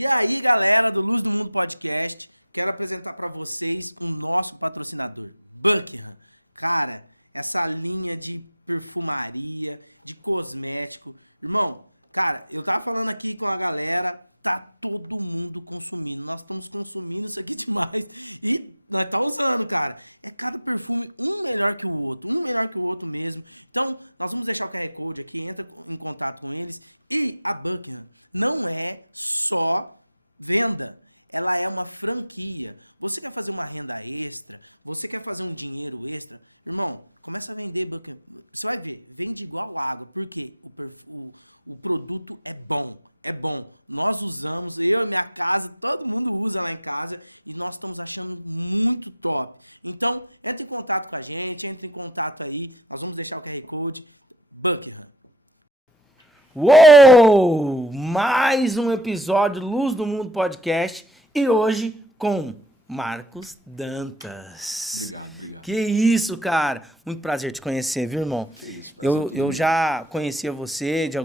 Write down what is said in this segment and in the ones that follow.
E aí, galera do Luz do Mundo Podcast, quero apresentar para vocês o nosso patrocinador, Buckingham. Cara, essa linha de perfumaria, de cosmético. Irmão, cara, eu tava falando aqui com a galera, tá todo mundo consumindo. Nós estamos consumindo isso aqui demais e nós tá usando, cara. É cada perfume um melhor que o outro mesmo. Então, nós vamos deixar o QR Code aqui, entra em contato com eles. E a Buckingham não é só venda. Ela é uma franquia. Você quer fazer uma renda extra? Você quer fazer um dinheiro extra? Irmão, começa a vender Buckingham. Você vai ver, vende igual água. Por quê? O produto é bom. É bom. Nós usamos, eu e minha casa, todo mundo usa lá em casa e nós estamos achando muito top. Então, entre em contato com a gente, entre em contato aí. Nós vamos deixar o QR Code. Buckingham. Uou! Mais um episódio Luz do Mundo Podcast e hoje com Marcos Dantas. Obrigado. Que isso, cara. Muito prazer te conhecer, viu, irmão? Que isso, prazer. Eu já conhecia você de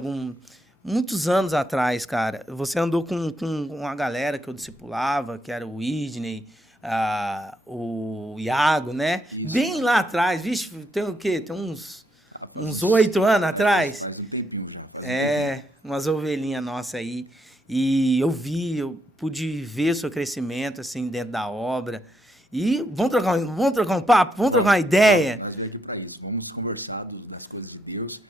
muitos anos atrás, cara. Você andou com uma galera que eu discipulava, que era o Whitney, o Iago, né? Isso, bem né? lá atrás. Vixe, tem o quê? Tem uns Faz uns 8 anos atrás? Faz um tempinho já, umas ovelhinhas nossas aí. E eu pude ver o seu crescimento, assim, dentro da obra. E vamos trocar um papo? Vamos trocar uma ideia? Vamos, nós viemos aqui para isso. Vamos conversar das coisas de Deus.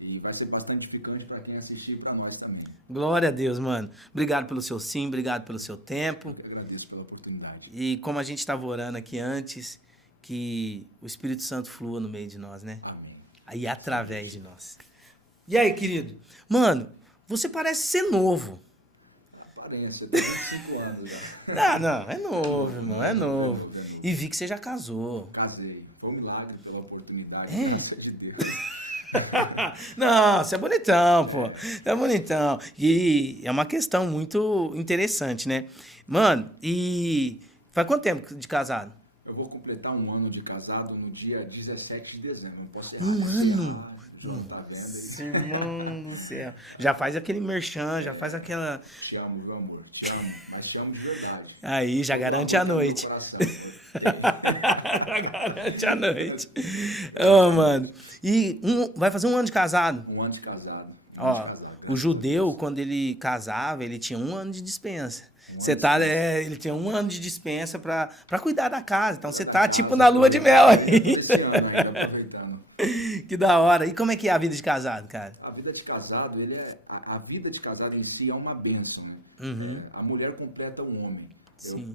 E vai ser bastante edificante para quem assistir e para nós também. Glória a Deus, mano. Obrigado pelo seu sim, obrigado pelo seu tempo. Eu que agradeço pela oportunidade. E como a gente estava orando aqui antes, que o Espírito Santo flua no meio de nós, né? Amém. Aí através de nós. E aí, querido? Mano, você parece ser novo. A aparência, tem 25 anos já. Não, é novo, É novo. E vi que você já casou. Casei. Foi um milagre pela oportunidade, graças de Deus. Não, você é bonitão, pô. Você é bonitão. E é uma questão muito interessante, né? Mano, e faz quanto tempo de casado? Eu vou completar um ano de casado no dia 17 de dezembro. Não posso errar, né? Se errar, Joana tá vendo aí. Mano do céu. Já faz aquele merchan, já faz aquela... Te amo, viu, amor? Te amo, mas te amo de verdade. Aí, já todo garante a amor que é no noite. meu coração. Garante a noite. Ô, mano. E vai fazer um ano de casado. Um ano de casado. O judeu, quando ele casava, ele tinha um ano de dispensa. Ele tinha um ano de dispensa pra cuidar da casa. Então você tá tipo na lua de mel. Eu tô nesse ano ainda, aproveitando. Que da hora. E como é que é a vida de casado, cara? A vida de casado, a vida de casado em si é uma bênção, né? A mulher completa o homem.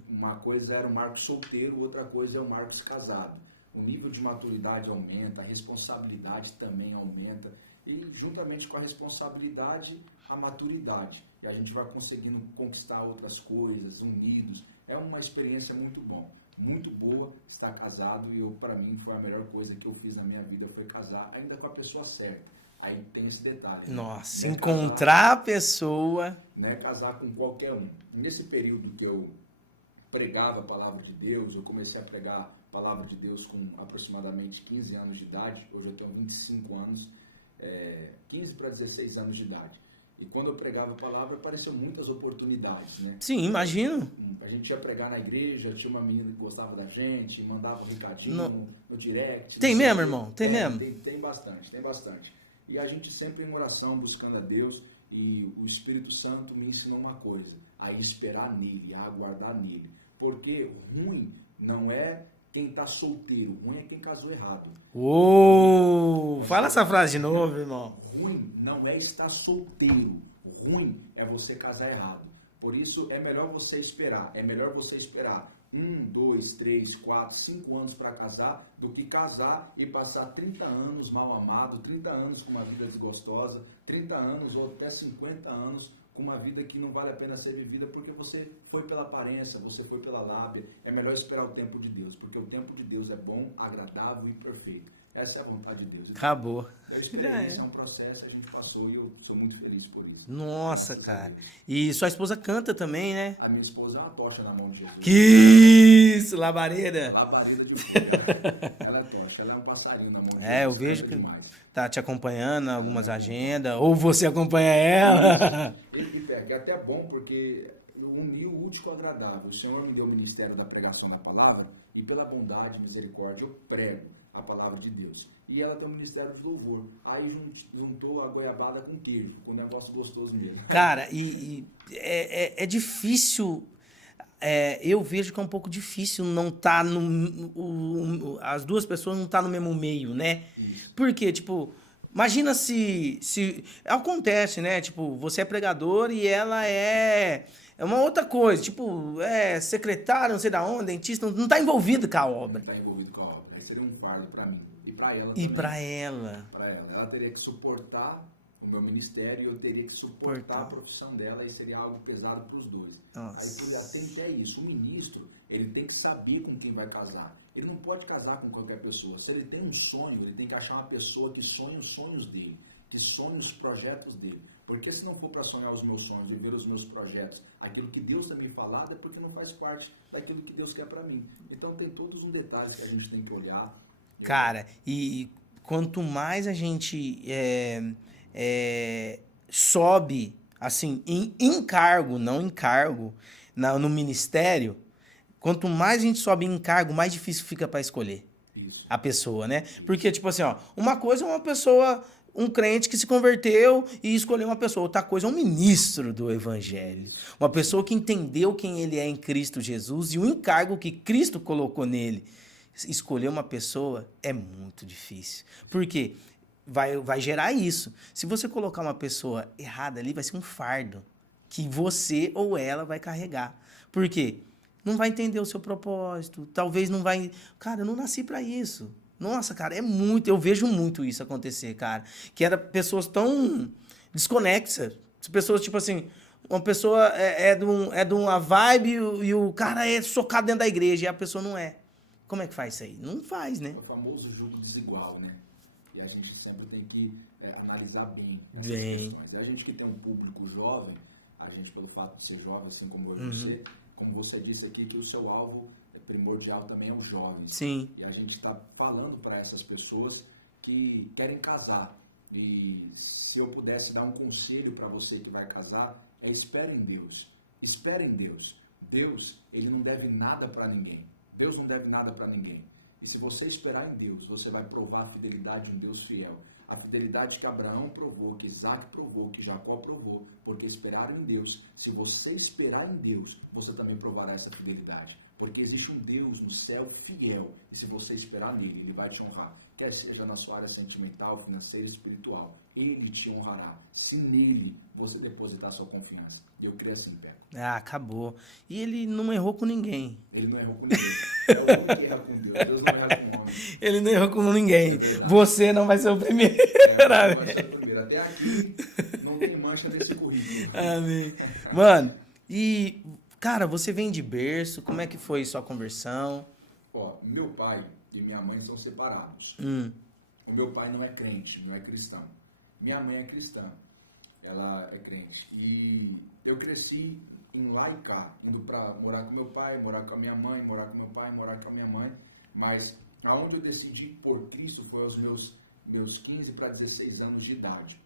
Uma coisa era o Marcos solteiro, outra coisa é o Marcos casado. O nível de maturidade aumenta, a responsabilidade também aumenta. E juntamente com a responsabilidade, a maturidade. E a gente vai conseguindo conquistar outras coisas, unidos. É uma experiência muito boa estar casado. E para mim foi a melhor coisa que eu fiz na minha vida, foi casar ainda com a pessoa certa. Aí tem esse detalhe, né? Nossa, encontrar a pessoa... Não é casar com qualquer um. Nesse período que eu pregava a palavra de Deus, eu comecei a pregar a palavra de Deus com aproximadamente 15 anos de idade. Hoje eu tenho 25 anos, 15 para 16 anos de idade. E quando eu pregava a palavra, apareceu muitas oportunidades, né? Sim, imagino. A gente ia pregar na igreja, tinha uma menina que gostava da gente, mandava um recadinho no direct. Tem mesmo, irmão? Tem mesmo? Tem bastante. E a gente sempre em oração, buscando a Deus, e o Espírito Santo me ensinou uma coisa, a esperar nele, a aguardar nele. Porque ruim não é quem tá solteiro, ruim é quem casou errado. Uou! Então, fala essa frase de novo, irmão. Ruim não é estar solteiro, ruim é você casar errado. Por isso é melhor você esperar, 1, 2, 3, 4, 5 anos para casar, do que casar e passar 30 anos mal amado, 30 anos com uma vida desgostosa, 30 anos ou até 50 anos com uma vida que não vale a pena ser vivida porque você foi pela aparência, você foi pela lábia. É melhor esperar o tempo de Deus, porque o tempo de Deus é bom, agradável e perfeito. Essa é a vontade de Deus. Então, acabou. Eu esperei isso, é um processo, a gente passou e eu sou muito feliz por isso. Nossa, graças a Deus. E sua esposa canta também, né? A minha esposa é uma tocha na mão de Jesus. Que isso, labareda. Labareda de fogo. Ela é tocha, ela é um passarinho na mão de Jesus, canta demais. Tá te acompanhando, algumas agendas, ou você acompanha ela. Isso. E Peca, é até bom porque unir o útil com o agradável. O Senhor me deu o ministério da pregação da palavra e pela bondade e misericórdia eu prego a palavra de Deus. E ela tem um ministério de louvor. Aí juntou a goiabada com queijo, com um negócio gostoso mesmo. Cara, é difícil. Eu vejo que é um pouco difícil não estar as duas pessoas não estar no mesmo meio, né? Isso. Porque, tipo, imagina se acontece, né? Tipo, você é pregador e ela é uma outra coisa. Tipo, secretária, não sei da onde, dentista, não tá envolvido com a obra. Não está envolvido com a obra. Aí seria um fardo para mim. E para ela também. E para ela. Para ela. Ela teria que suportar o meu ministério e eu teria que suportar a profissão dela e seria algo pesado para os dois. Nossa. Aí tem até isso. O ministro, ele tem que saber com quem vai casar. Ele não pode casar com qualquer pessoa. Se ele tem um sonho, ele tem que achar uma pessoa que sonhe os sonhos dele, que sonhe os projetos dele. Porque se não for para sonhar os meus sonhos, viver os meus projetos, aquilo que Deus tem me falado é porque não faz parte daquilo que Deus quer para mim. Então tem todos uns detalhes que a gente tem que olhar. Cara, e quanto mais a gente sobe, assim, em cargo, não em cargo, no ministério, quanto mais a gente sobe em cargo, mais difícil fica para escolher Isso. a pessoa, né? Isso. Porque, tipo assim, ó, uma coisa é uma pessoa, um crente que se converteu e escolheu uma pessoa. Outra coisa é um ministro do evangelho. Isso. Uma pessoa que entendeu quem ele é em Cristo Jesus e o encargo que Cristo colocou nele. Escolher uma pessoa é muito difícil. Por quê? Vai gerar isso. Se você colocar uma pessoa errada ali, vai ser um fardo que você ou ela vai carregar. Por quê? Não vai entender o seu propósito. Talvez não vai... Cara, eu não nasci pra isso. Nossa, cara, eu vejo muito isso acontecer, cara. Que era pessoas tão desconexas. Pessoas, tipo assim, uma pessoa é de uma vibe e o cara é socado dentro da igreja e a pessoa não é. Como é que faz isso aí? Não faz, né? É o famoso julgo desigual, né? E a gente sempre tem que analisar bem essas questões. E a gente que tem um público jovem, a gente, pelo fato de ser jovem, assim como eu e você, como você disse aqui, que o seu alvo primordial também é os jovens. Sim. E a gente está falando para essas pessoas que querem casar. E se eu pudesse dar um conselho para você que vai casar, espere em Deus. Espere em Deus. Deus, ele não deve nada para ninguém. Deus não deve nada para ninguém. E se você esperar em Deus, você vai provar a fidelidade de um Deus fiel. A fidelidade que Abraão provou, que Isaac provou, que Jacó provou, porque esperaram em Deus. Se você esperar em Deus, você também provará essa fidelidade. Porque existe um Deus no céu fiel. E se você esperar nele, ele vai te honrar. Quer seja na sua área sentimental, financeira, espiritual. Ele te honrará. Se nele você depositar sua confiança. E eu creio assim, Peco. Ah, acabou. E ele não errou com ninguém. Ele não errou com ninguém. É o homem que erra com Deus. Deus não erra com o homem. Ele não errou com ninguém. É verdade. Você não vai ser o primeiro. Você vai ser o primeiro. Até aqui não tem mancha nesse currículo. Amém. Mano, e, cara, você vem de berço, como é que foi sua conversão? Ó, meu pai e minha mãe são separados. O meu pai não é crente, não é cristão. Minha mãe é cristã. Ela é crente. E eu cresci em lá e cá, indo para morar com meu pai, morar com a minha mãe, morar com meu pai, morar com a minha mãe. Mas aonde eu decidi por Cristo foi aos meus 15 para 16 anos de idade.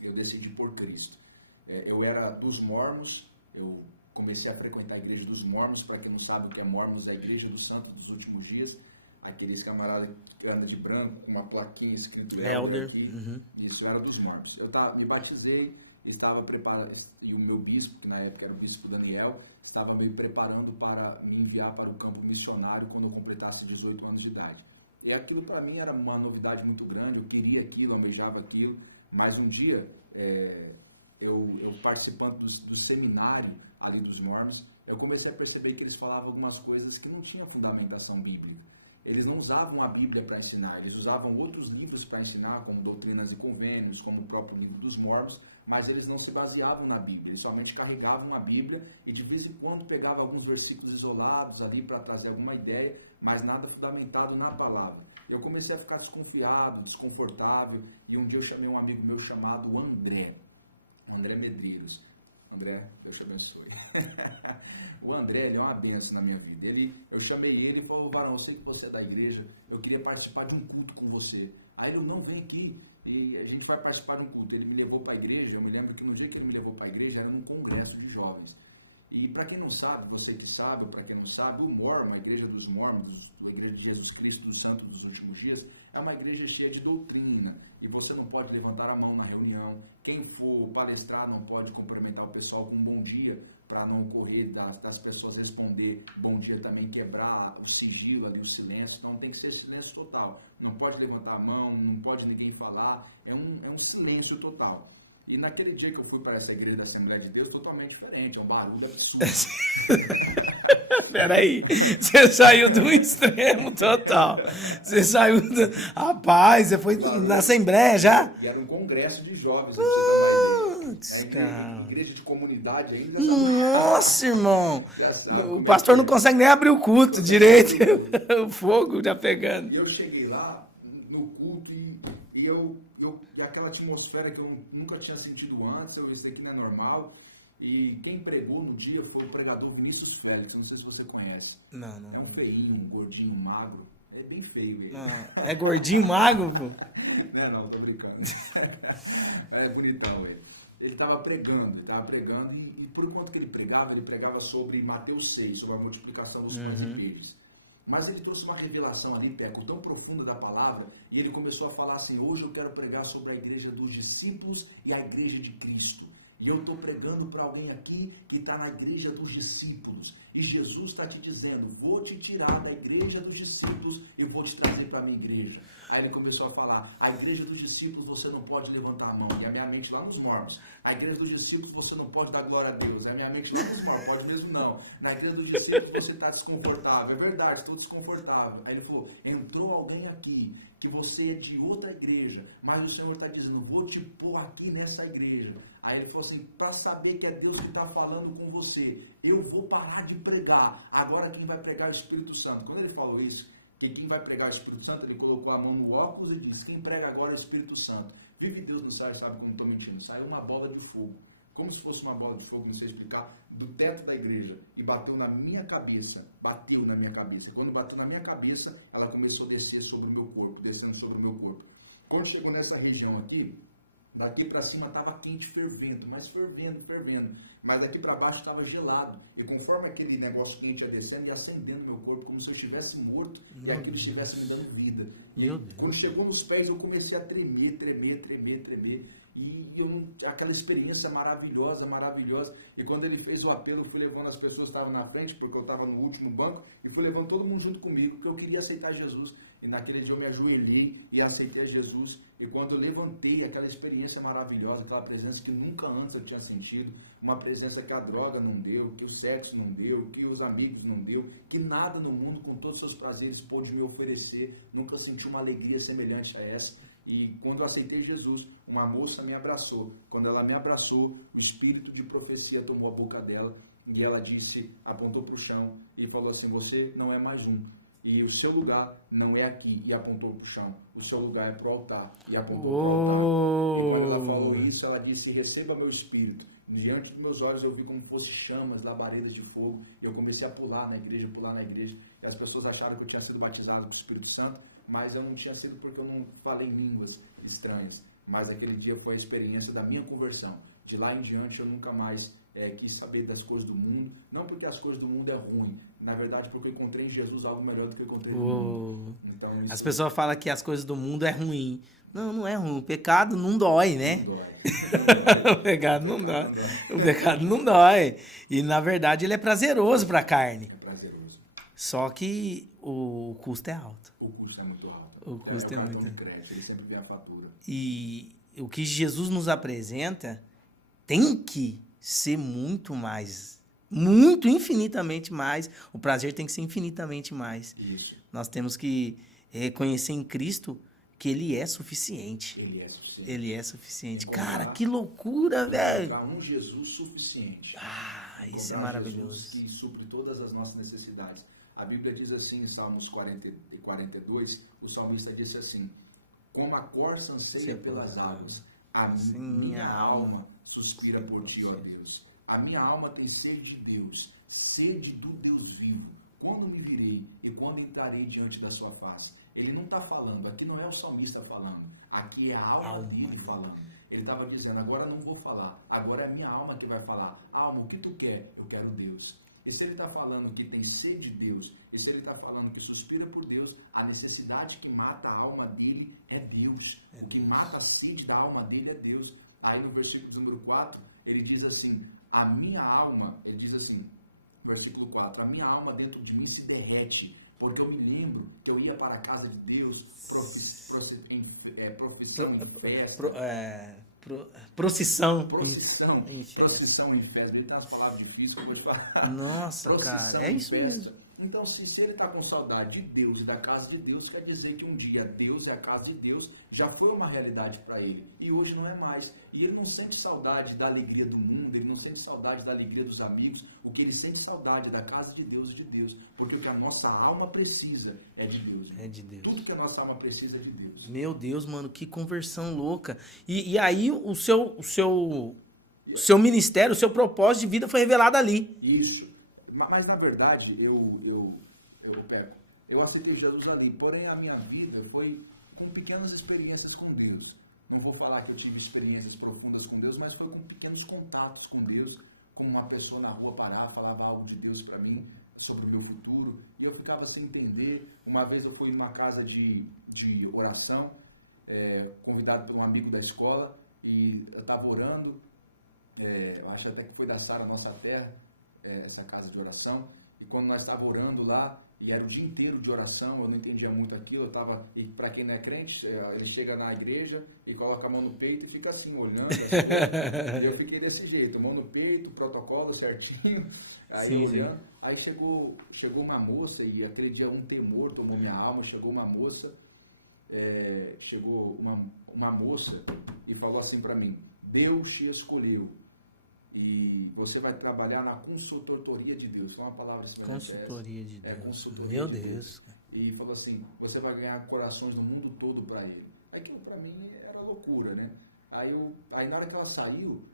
Eu decidi por Cristo. Eu era dos mormons, eu comecei a frequentar a igreja dos mormons. Para quem não sabe o que é mormons, é a igreja dos santos dos últimos dias. Aqueles camaradas que andam de branco, com uma plaquinha escrito Elder aqui. Isso, eu era dos mormons. Eu me batizei, estava preparando, e o meu bispo, que na época era o bispo Daniel, estava me preparando para me enviar para o campo missionário quando eu completasse 18 anos de idade. E aquilo para mim era uma novidade muito grande, eu queria aquilo, almejava aquilo, mas um dia, eu participando do seminário ali dos mormons, eu comecei a perceber que eles falavam algumas coisas que não tinham fundamentação bíblica. Eles não usavam a Bíblia para ensinar, eles usavam outros livros para ensinar, como Doutrinas e Convênios, como o próprio livro dos Mormons, mas eles não se baseavam na Bíblia, eles somente carregavam a Bíblia e de vez em quando pegavam alguns versículos isolados ali para trazer alguma ideia, mas nada fundamentado na palavra. Eu comecei a ficar desconfiado, desconfortável, e um dia eu chamei um amigo meu chamado André, o André Medreiros. André, Deus te abençoe. O André, ele é uma benção na minha vida. Eu chamei ele e falou: Varão, eu sei que você é da igreja, eu queria participar de um culto com você. Aí ele: não, vem aqui e a gente vai participar de um culto. Ele me levou para a igreja. Eu me lembro que no dia que ele me levou para a igreja era num congresso de jovens. E para quem não sabe, você que sabe, ou para quem não sabe, o Mormon, a Igreja dos Mormons, a Igreja de Jesus Cristo dos Santos dos Últimos Dias, é uma igreja cheia de doutrina. E você não pode levantar a mão na reunião. Quem for palestrar não pode cumprimentar o pessoal com um bom dia, para não ocorrer das pessoas responder bom dia também, quebrar o sigilo ali, o silêncio. Então tem que ser silêncio total. Não pode levantar a mão, não pode ninguém falar. É um silêncio total. E naquele dia que eu fui para essa igreja da Assembleia de Deus, totalmente diferente, é um barulho absurdo. Peraí, você saiu do extremo total. Você saiu do... Rapaz, você foi na Assembleia já? E era um congresso de jovens, pra você ter uma ideia. A igreja de comunidade ainda já sabe. Nossa, irmão. Já sabe como é que é. O pastor não consegue nem abrir o culto direito. O fogo já pegando. E eu cheguei lá no culto e aquela atmosfera que eu nunca tinha sentido antes, isso daqui não é normal. E quem pregou no dia foi o pregador Vinícius Félix, não sei se você conhece. Não. É um feinho, um gordinho, magro. É bem feio ele. É gordinho, magro, pô? Não, tô brincando. É bonitão ele. Ele estava pregando e por enquanto que ele pregava sobre Mateus 6, sobre a multiplicação dos pães e peixes. Mas ele trouxe uma revelação ali, Peco, tão profunda da palavra, e ele começou a falar assim: hoje eu quero pregar sobre a igreja dos discípulos e a igreja de Cristo. E eu estou pregando para alguém aqui que está na igreja dos discípulos. E Jesus está te dizendo: vou te tirar da igreja dos discípulos e vou te trazer para a minha igreja. Aí ele começou a falar: a igreja dos discípulos você não pode levantar a mão. E a minha mente lá nos Mormons. Na igreja dos discípulos você não pode dar glória a Deus. A minha mente lá nos Mormons, pode mesmo não. Na igreja dos discípulos você está desconfortável. É verdade, estou desconfortável. Aí ele falou: entrou alguém aqui que você é de outra igreja, mas o Senhor está dizendo: vou te pôr aqui nessa igreja. Aí ele falou assim: para saber que é Deus que está falando com você, eu vou parar de pregar, agora quem vai pregar é o Espírito Santo. Quando ele falou isso, que quem vai pregar é o Espírito Santo, ele colocou a mão no óculos e disse: quem prega agora é o Espírito Santo. Vive Deus no céu, sabe como estou mentindo. Saiu uma bola de fogo, como se fosse uma bola de fogo, não sei explicar, do teto da igreja e bateu na minha cabeça. Quando bateu na minha cabeça, ela começou a descer sobre o meu corpo, descendo sobre o meu corpo. Quando chegou nessa região aqui, daqui para cima estava quente, fervendo, mas fervendo. Mas daqui para baixo estava gelado. E conforme aquele negócio quente ia descendo, ia acendendo meu corpo, como se eu estivesse morto e aquilo estivesse me dando vida. E quando chegou nos pés, eu comecei a tremer. E aquela experiência maravilhosa. E quando ele fez o apelo, eu fui levando as pessoas que estavam na frente, porque eu estava no último banco, e fui levando todo mundo junto comigo, porque eu queria aceitar Jesus. E naquele dia eu me ajoelhei e aceitei a Jesus. E quando eu levantei, aquela experiência maravilhosa, aquela presença que nunca antes eu tinha sentido, uma presença que a droga não deu, que o sexo não deu, que os amigos não deu, que nada no mundo, com todos os seus prazeres, pôde me oferecer. Nunca senti uma alegria semelhante a essa. E quando eu aceitei Jesus, uma moça me abraçou. Quando ela me abraçou, o espírito de profecia tomou a boca dela e ela disse, apontou para o chão e falou assim: você não é mais um. E o seu lugar não é aqui. E apontou para o chão. O seu lugar é para o altar. E apontou para o altar. E quando ela falou isso, ela disse: receba meu espírito. Diante dos meus olhos eu vi como fosse chamas, labaredas de fogo. E eu comecei a pular na igreja. E as pessoas acharam que eu tinha sido batizado com o Espírito Santo. Mas eu não tinha sido porque eu não falei línguas estranhas. Mas aquele dia foi a experiência da minha conversão. De lá em diante eu nunca mais quis saber das coisas do mundo. Não porque as coisas do mundo é ruim. Na verdade, porque eu encontrei em Jesus algo melhor do que eu encontrei no mundo. Então, isso... As pessoas falam que as coisas do mundo é ruim. Não, não é ruim. O pecado não dói, né? Não dói. O pecado não dói. O pecado não dói. E, na verdade, ele é prazeroso para a carne. É prazeroso. Só que o custo é alto. O custo é muito alto. É o cartão de crédito. Ele sempre vem a fatura. E o que Jesus nos apresenta tem que ser muito mais, muito, infinitamente mais. O prazer tem que ser infinitamente mais. Isso. Nós temos que reconhecer em Cristo que Ele é suficiente. Ele é suficiente. Ele é suficiente. Cara, que loucura, velho. Encontrar um Jesus suficiente. Encontrar Jesus que supre todas as nossas necessidades. A Bíblia diz assim em Salmos 40 e 42, o salmista disse assim: como a corça anseia pelas águas, a minha alma suspira por ti, ó Deus. A minha alma tem sede de Deus, sede do Deus vivo. quando me virei e quando entrarei diante da sua face. Ele não está falando, aqui não é o salmista falando, aqui é a alma dele falando. Ele estava dizendo, agora não vou falar, agora é a minha alma que vai falar. Alma, o que tu quer? Eu quero Deus. E se ele está falando que tem sede de Deus, e se ele está falando que suspira por Deus, a necessidade que mata a alma dele é Deus. O que mata a sede da alma dele é Deus. Aí no versículo de número 4, ele diz assim, a minha alma, ele diz assim, versículo 4, a minha alma dentro de mim se derrete, porque eu me lembro que eu ia para a casa de Deus, profissão em festa. Procissão. Procissão em festa. Ele tem umas palavras difíceis que eu vou te falar. Nossa, procissão cara, em festa. Então, se ele está com saudade de Deus e da casa de Deus, quer dizer que um dia Deus e a casa de Deus já foi uma realidade para ele. E hoje não é mais. E ele não sente saudade da alegria do mundo, ele não sente saudade da alegria dos amigos. O que ele sente saudade é da casa de Deus e de Deus. Porque o que a nossa alma precisa é de Deus, irmão. É de Deus. Tudo que a nossa alma precisa é de Deus. Meu Deus, mano, que conversão louca. E aí o seu ministério, o seu propósito de vida foi revelado ali. Isso. Mas na verdade, Peco, eu aceitei Jesus ali, porém a minha vida foi com pequenas experiências com Deus. Não vou falar que eu tive experiências profundas com Deus, mas foi com pequenos contatos com Deus, como uma pessoa na rua parava, falava algo de Deus para mim, sobre o meu futuro, e eu ficava sem entender. Uma vez eu fui numa casa de oração, convidado por um amigo da escola, e eu estava orando, eu acho até que foi da Sara Nossa Terra, essa casa de oração, e quando nós estávamos orando lá, e era o dia inteiro de oração, eu não entendia muito aquilo, eu estava, e para quem não é crente, ele chega na igreja e coloca a mão no peito e fica assim, olhando as coisas, e eu fiquei desse jeito, mão no peito, protocolo certinho, aí eu olhando, aí chegou uma moça, e aquele dia um temor tomou minha alma, chegou uma moça, uma moça e falou assim para mim, Deus te escolheu, e você vai trabalhar na consultoria de Deus. Foi uma palavra semelhante a essa. Consultoria de Deus. E falou assim, você vai ganhar corações no mundo todo para ele. Aquilo para mim era loucura, né? Aí na hora que ela saiu,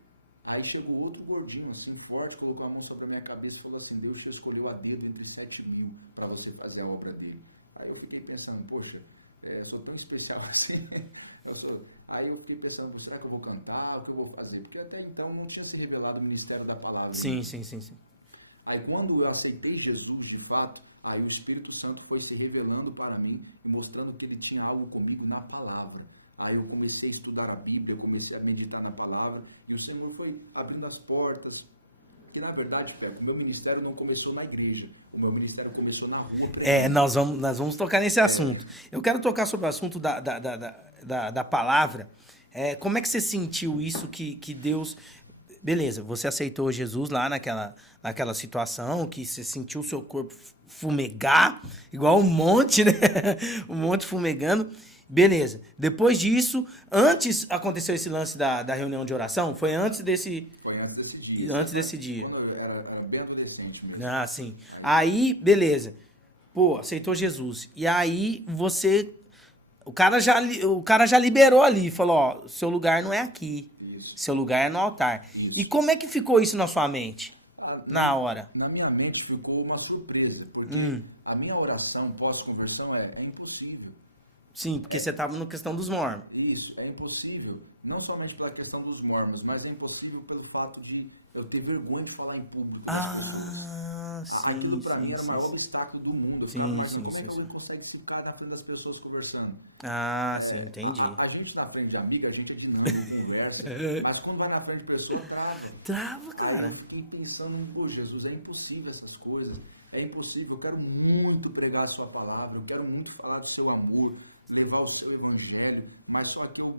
aí chegou outro gordinho, assim, forte, colocou a mão sobre a minha cabeça e falou assim, Deus te escolheu a dedo entre 7.000 para você fazer a obra dele. Aí eu fiquei pensando, poxa, eu sou tão especial assim. Aí eu fiquei pensando, será que eu vou cantar? O que eu vou fazer? Porque até então não tinha se revelado o ministério da palavra. Sim. Aí quando eu aceitei Jesus de fato, aí o Espírito Santo foi se revelando para mim e mostrando que ele tinha algo comigo na palavra. Aí eu comecei a estudar a Bíblia, comecei a meditar na palavra e o Senhor foi abrindo as portas. Que na verdade, Peco, o meu ministério não começou na igreja, o meu ministério começou na rua pregando. Nós vamos tocar nesse assunto. Eu quero tocar sobre o assunto da palavra. Como é que você sentiu isso que Deus... Beleza, você aceitou Jesus lá naquela situação, que você sentiu o seu corpo fumegar, igual um monte, né? Um monte fumegando. Beleza. Depois disso, antes aconteceu esse lance da reunião de oração? Foi antes desse... Foi antes desse dia. Antes desse dia. Quando eu era bem adolescente mesmo. Ah, sim. Aí, beleza. Pô, aceitou Jesus. E aí você... O cara já liberou ali. Falou, ó, seu lugar não é aqui. Isso. Seu lugar é no altar. Isso. E como é que ficou isso na sua mente? Na hora? Na minha mente ficou uma surpresa. Porque a minha oração pós-conversão é impossível. Sim, porque você estava na questão dos mormons. Isso, é impossível, não somente pela questão dos mormons, mas é impossível pelo fato de eu ter vergonha de falar em público das pessoas. Aquilo para mim era o maior obstáculo do mundo. Eu ficava imaginando como é que alguém consegue se ficar na frente das pessoas conversando. Sim, entendi. A gente na frente de amiga, a gente é dinâmico, conversa, mas quando vai na frente de pessoa, trava. Trava, cara. Aí eu fiquei pensando, pô, Jesus, é impossível essas coisas. É impossível, eu quero muito pregar a sua palavra, eu quero muito falar do seu amor, levar o seu evangelho, mas só que eu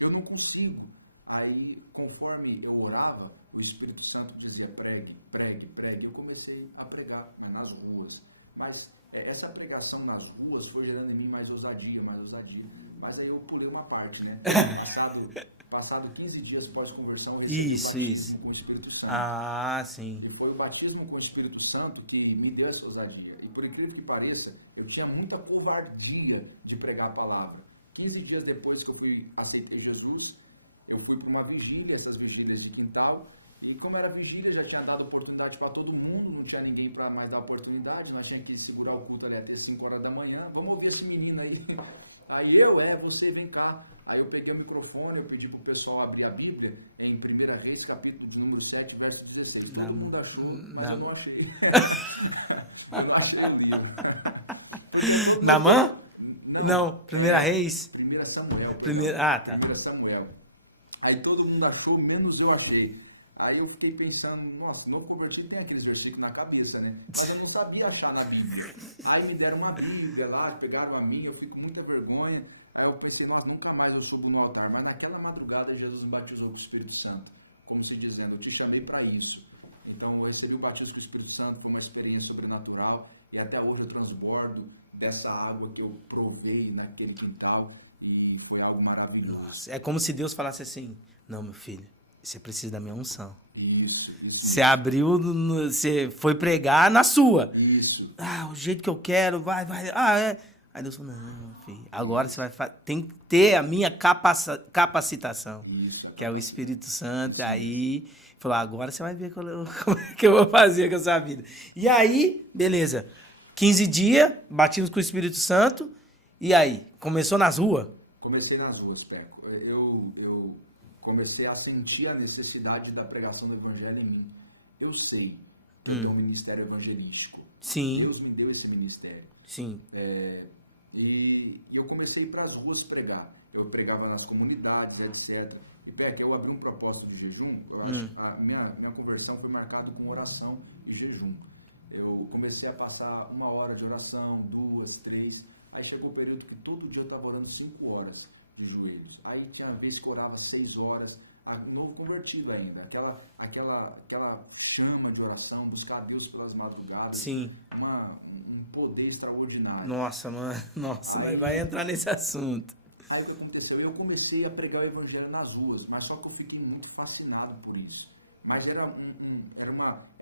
não consigo. Aí, conforme eu orava, o Espírito Santo dizia, pregue, pregue, pregue. Eu comecei a pregar, mas nas ruas. Mas essa pregação nas ruas foi gerando em mim mais ousadia. Mas aí eu pulei uma parte, né? Passado 15 dias pós-conversão, eu recebi o batismo com o Espírito Santo. Sim. E foi o batismo com o Espírito Santo que me deu essa ousadia. E por incrível que pareça, eu tinha muita covardia de pregar a palavra. 15 dias depois que eu aceitei Jesus, eu fui para uma vigília, essas vigílias de quintal, E como era vigília, já tinha dado oportunidade para todo mundo, não tinha ninguém para mais dar oportunidade, nós tínhamos que segurar o culto ali até 5 horas da manhã. Vamos ouvir esse menino aí. Aí você, vem cá. Aí eu peguei o microfone, eu pedi pro pessoal abrir a Bíblia em 1 Reis, capítulo de número 7, verso 16. Todo mundo achou, mas eu não achei. Eu não achei o livro. Porque todo mundo... Naamã? Não. 1 Reis? 1 Samuel, perdão. Tá. 1 Samuel. Aí todo mundo achou, menos eu achei. Aí eu fiquei pensando, nossa, novo convertido tem aqueles versículos na cabeça, né? Mas eu não sabia achar na Bíblia. Aí me deram uma Bíblia lá, pegaram a minha, eu fui com muita vergonha. Aí eu pensei, nossa, nunca mais eu subo no altar. Mas naquela madrugada Jesus me batizou com o Espírito Santo. Como se dizendo, eu te chamei para isso. Então eu recebi o batismo com o Espírito Santo, foi uma experiência sobrenatural. E até hoje eu transbordo dessa água que eu provei naquele quintal. E foi algo maravilhoso. É como se Deus falasse assim, não, meu filho. Você precisa da minha unção. Isso mesmo. Você abriu, você foi pregar na sua. Isso. O jeito que eu quero, vai. Aí Deus falou, não, filho. Agora você tem que ter a minha capacitação. Isso, a que é o Espírito Santo. Isso aí mesmo. Falou, agora você vai ver como é que eu vou fazer com a sua vida. E aí, beleza. 15 dias, batimos com o Espírito Santo. E aí? Começou nas ruas? Comecei nas ruas, Peco. Eu comecei a sentir a necessidade da pregação do evangelho em mim. Eu sei que eu tenho um ministério evangelístico. Sim. Deus me deu esse ministério. Sim. E eu comecei a ir para as ruas pregar. Eu pregava nas comunidades, etc. E, Peco, eu abri um propósito de jejum. Eu acho que a minha conversão foi marcada com oração e jejum. Eu comecei a passar 1 hora de oração, 2, 3. Aí chegou o período que todo dia eu estava orando 5 horas de joelhos. Aí tinha vez que orava 6 horas, novo convertido ainda, aquela chama de oração, buscar a Deus pelas madrugadas. Sim. Um poder extraordinário. Nossa, mano. Nossa, aí, vai entrar nesse assunto. Aí o que aconteceu? Eu comecei a pregar o evangelho nas ruas, mas só que eu fiquei muito fascinado por isso. Mas era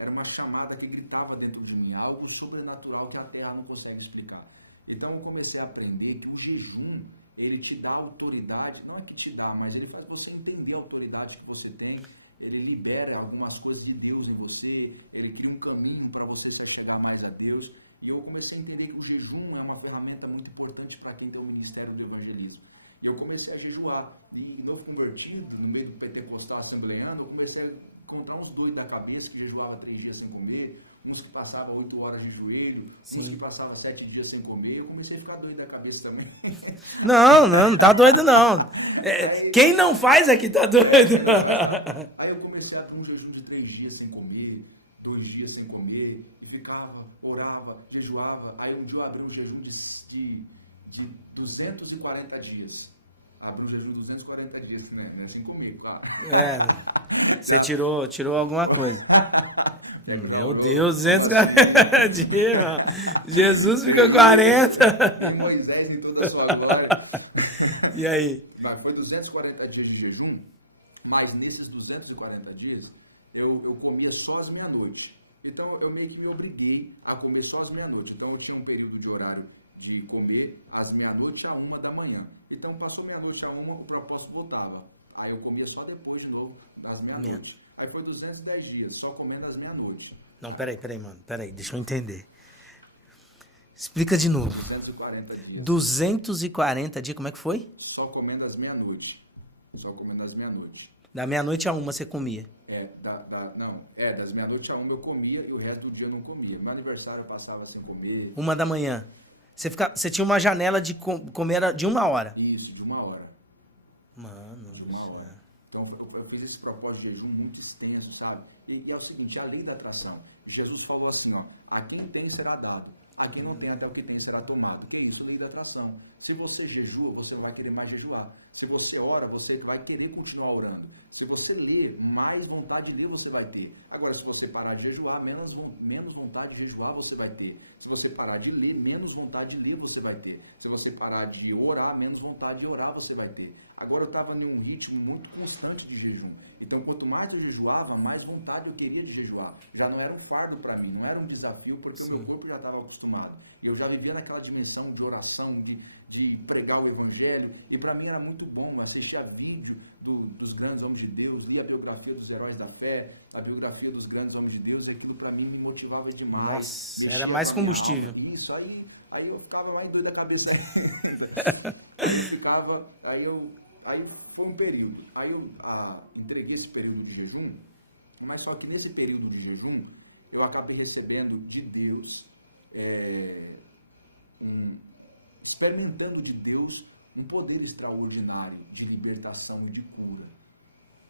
uma chamada que gritava dentro de mim, algo sobrenatural que a terra não consegue explicar. Então eu comecei a aprender que o jejum, ele te dá autoridade, não é que te dá, mas ele faz você entender a autoridade que você tem, ele libera algumas coisas de Deus em você, ele cria um caminho para você se achegar mais a Deus. E eu comecei a entender que o jejum é uma ferramenta muito importante para quem tem o ministério do evangelismo. E eu comecei a jejuar. E novo convertido, no meio do pentecostal assembleando, eu comecei a encontrar uns doidos da cabeça que jejuava 3 dias sem comer, uns que passavam 8 horas de joelho, Sim. uns que passavam 7 dias sem comer. Eu comecei a ficar doido da cabeça também. Não tá doido não. Aí, quem não faz é que tá doido. Quem não faz, tá. Aí eu comecei a abrir um jejum de 3 dias sem comer, 2 dias sem comer, e ficava, orava, jejuava. Aí um dia eu abri um jejum de 240 dias. Abri um jejum de 240 dias, né? Sem comer, claro. Você tirou alguma coisa. Pego já orou. Meu Deus, 240 dias. Jesus ficou 40. Nem Moisés em toda a sua glória. E aí? Mas foi 240 dias de jejum, mas nesses 240 dias eu comia só às meia-noite. Então eu meio que me obriguei a comer só às meia-noite. Então eu tinha um período de horário de comer às meia-noite a 1 da manhã. Então passou meia-noite a 1, o propósito voltava. Aí eu comia só depois de novo, às meia-noite. Aí foi 210 dias, só comendo às meia-noite. Não, peraí, mano. Deixa eu entender. Explica de novo. 240 dias. 240 dias, como é que foi? Só comendo às meia-noite. Só comendo às meia-noite. Da meia-noite a 1 você comia? Das meia-noite a 1 eu comia e o resto do dia eu não comia. Meu aniversário eu passava sem comer. 1 da manhã. Você tinha uma janela de comer de 1 hora? Isso, de 1 hora. Mano. De 1 hora. Então eu fiz esse propósito de jejum muito extenso, sabe? E é o seguinte, a lei da atração. Jesus falou assim, ó, a quem tem será dado. A quem não tem, até o que tem será tomado. Que é isso? Lei da atração. Se você jejua, você vai querer mais jejuar. Se você ora, você vai querer continuar orando. Se você lê, mais vontade de ler você vai ter. Agora, se você parar de jejuar, menos vontade de jejuar você vai ter. Se você parar de ler, menos vontade de ler você vai ter. Se você parar de orar, menos vontade de orar você vai ter. Agora eu estava em um ritmo muito constante de jejum. Então, quanto mais eu jejuava, mais vontade eu queria de jejuar. Já não era um fardo para mim, não era um desafio, porque Sim. o meu corpo já estava acostumado acostumado. E eu já vivia naquela dimensão de oração, de pregar o evangelho, e para mim era muito bom. Assistia vídeo dos grandes homens de Deus, lia a biografia dos heróis da fé, a biografia dos grandes homens de Deus, e aquilo para mim me motivava demais. Nossa, mexia com a minha alma. Isso, aí eu ficava mais doido da cabeça ainda. Aí foi um período. Aí eu entreguei esse período de jejum, mas só que nesse período de jejum, eu acabei recebendo de Deus, experimentando de Deus um poder extraordinário de libertação e de cura.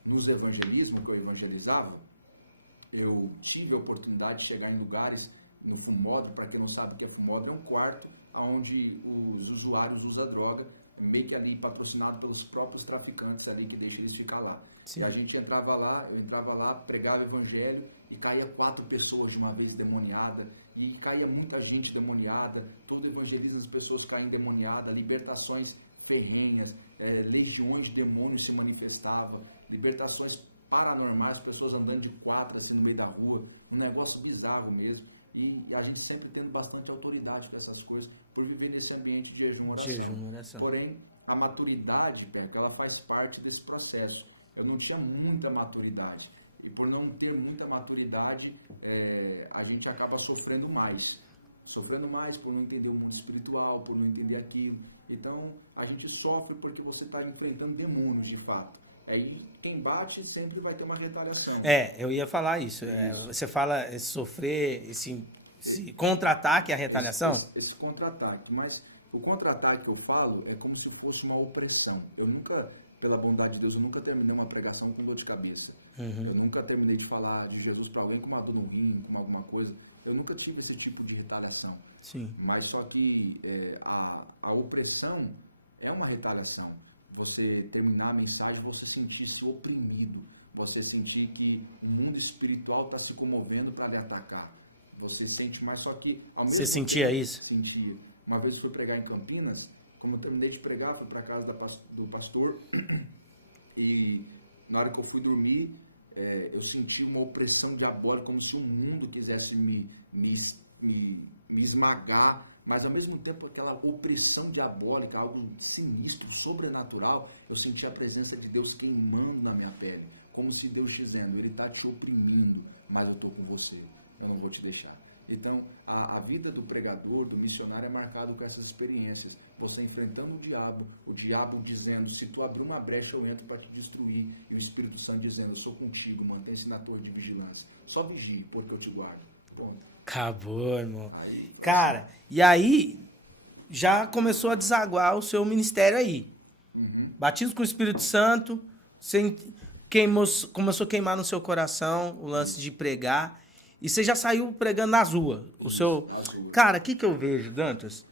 Nos evangelismos que eu evangelizava, eu tive a oportunidade de chegar em lugares, no fumódromo. Para quem não sabe o que é fumódromo, é um quarto onde os usuários usam droga, meio que ali patrocinado pelos próprios traficantes ali que deixam eles ficar lá. Sim. E a gente entrava lá, eu entrava lá, pregava o evangelho e caía 4 pessoas de uma vez demoniada, e caía muita gente demoniada, todo evangelismo as pessoas caem endemoniadas, libertações ferrenhas, legiões de demônios se manifestavam, libertações paranormais, pessoas andando de 4 assim no meio da rua, um negócio bizarro mesmo. E a gente sempre tendo bastante autoridade com essas coisas, por viver nesse ambiente de jejum e oração. Porém, a maturidade, Peco, ela faz parte desse processo. Eu não tinha muita maturidade. E por não ter muita maturidade, a gente acaba sofrendo mais. Sofrendo mais por não entender o mundo espiritual, por não entender aquilo. Então, a gente sofre porque você está enfrentando demônios, de fato. Aí quem bate sempre vai ter uma retaliação. Eu ia falar isso. Você fala sofrer esse contra-ataque, a retaliação? Esse contra-ataque. Mas o contra-ataque que eu falo é como se fosse uma opressão. Eu nunca, pela bondade de Deus, eu nunca terminei uma pregação com dor de cabeça. Uhum. Eu nunca terminei de falar de Jesus para alguém com uma dor no rim, com alguma coisa. Eu nunca tive esse tipo de retaliação. Sim. Mas só que a opressão é uma retaliação. Você terminar a mensagem, você sentir-se oprimido, você sentir que o mundo espiritual está se comovendo para lhe atacar. Você sente mais, só que ao mesmo tempo... Você sentia isso? Sentia. Uma vez eu fui pregar em Campinas, como eu terminei de pregar, fui para a casa do pastor, e na hora que eu fui dormir, eu senti uma opressão diabólica, como se o mundo quisesse me esmagar, mas ao mesmo tempo aquela opressão diabólica, algo sinistro, sobrenatural. Eu senti a presença de Deus queimando na minha pele, como se Deus dizendo, Ele está te oprimindo, mas eu estou com você, eu não vou te deixar. Então, a vida do pregador, do missionário é marcado com essas experiências. Você enfrentando o diabo dizendo, se tu abrir uma brecha eu entro para te destruir, e o Espírito Santo dizendo, eu sou contigo, mantém-se na torre de vigilância, só vigie, porque eu te guardo. Ponto. Acabou, irmão. Aí, cara, assim. E aí já começou a desaguar o seu ministério aí. Uhum. Batismo com o Espírito Santo, você começou a queimar no seu coração o lance de pregar. E você já saiu pregando nas ruas. Nas ruas. Cara, o que eu vejo, Dantas?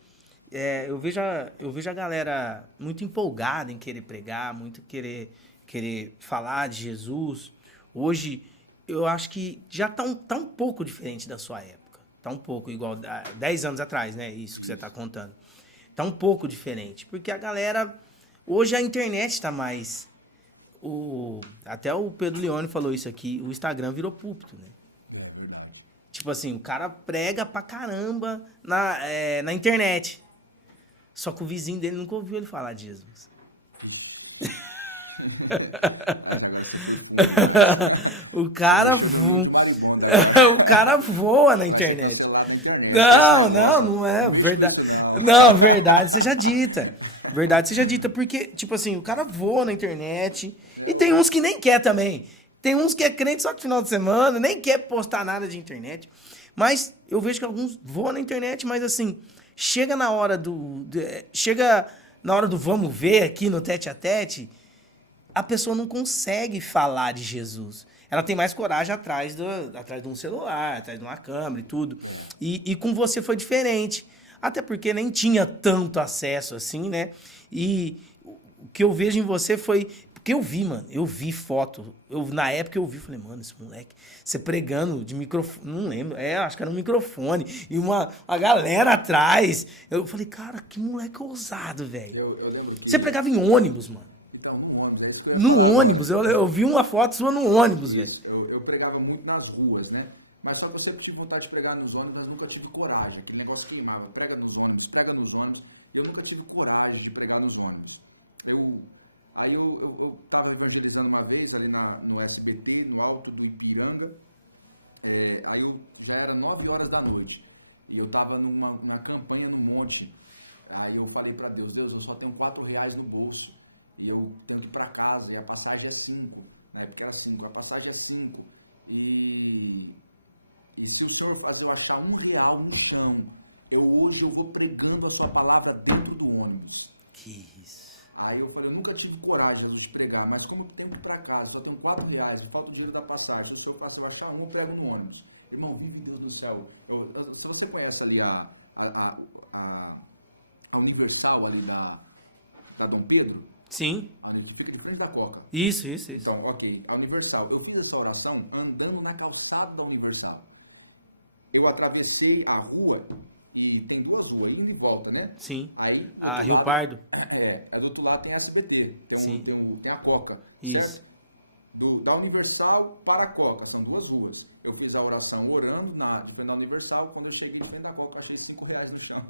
Eu vejo a galera muito empolgada em querer pregar, muito querer falar de Jesus. Hoje, eu acho que já tá um pouco diferente da sua época. Tá um pouco igual 10 anos atrás, né? Isso que você tá contando. Tá um pouco diferente. Porque a galera... Hoje a internet tá mais... Até o Pedro Leone falou isso aqui. O Instagram virou púlpito, né? É verdade. Tipo assim, o cara prega pra caramba na internet. Só que o vizinho dele nunca ouviu ele falar de Jesus. Ixi. Agora você foi fundo demais. O cara você deixou no ninho de maribondo agora. O cara voa na internet. Vai ser cancelado na internet. Esquece esse negócio. Não é. Não mexe com isso, não. Não, verdade seja dita. Verdade seja dita. Porque, tipo assim, o cara voa na internet. E tem uns que nem quer também. Tem uns que é crente só no final de semana, nem quer postar nada de internet. Mas eu vejo que alguns voam na internet, mas assim, chega na hora do vamos ver aqui no tete a tete, a pessoa não consegue falar de Jesus. Ela tem mais coragem atrás de um celular, atrás de uma câmera e tudo. É. E com você foi diferente. Até porque nem tinha tanto acesso assim, né? E o que eu vejo em você foi... Porque eu vi, mano. Eu vi foto. Na época eu vi, falei, mano, esse moleque, você pregando de microfone, não lembro. Acho que era um microfone. E uma galera atrás. Eu falei, cara, que moleque ousado, velho. Eu lembro que... Você pregava em ônibus, mano. Então, no ônibus, é isso que eu ia falar agora. No ônibus, eu vi uma foto sua no ônibus. Isso, eu pregava muito nas ruas, né? Mas só que eu sempre tive vontade de pregar nos ônibus, mas nunca tive coragem. Aquele negócio queimava, prega nos ônibus, e eu nunca tive coragem de pregar nos ônibus. Aí eu tava evangelizando uma vez ali no SBT, no alto do Ipiranga. Aí já era 9 horas da noite. E eu tava numa campanha no monte. Aí eu falei para Deus, eu só tenho R$4 no bolso. E eu tenho que ir para casa. E a passagem é 5. Na época era 5. A passagem é 5. E se o Senhor fazer eu achar R$1 no chão, hoje eu vou pregando a sua palavra dentro do ônibus. Que isso. Aí eu falei, eu nunca tive coragem, Jesus, de pregar, mas como eu tenho que ir para casa, só tenho R$4, me falta o dinheiro da passagem, se o Senhor fazer eu achar eu prego no ônibus. Irmão, vive Deus no céu. Se você conhece ali a Universal ali da Dom Pedro, sim, que fica de frente da Coca. Isso. Então, ok, a Universal. Eu fiz essa oração andando na calçada da Universal. Eu atravessei a rua e tem 2 ruas, indo e volta, né? Sim. Aí, do outro lado... Pardo. Do outro lado tem a SBT, tem a Coca, Isso. certo? Da Universal para a Coca, são 2 ruas. Eu fiz a oração orando de frente da Universal, quando eu cheguei de frente da Coca, eu achei R$5 no chão.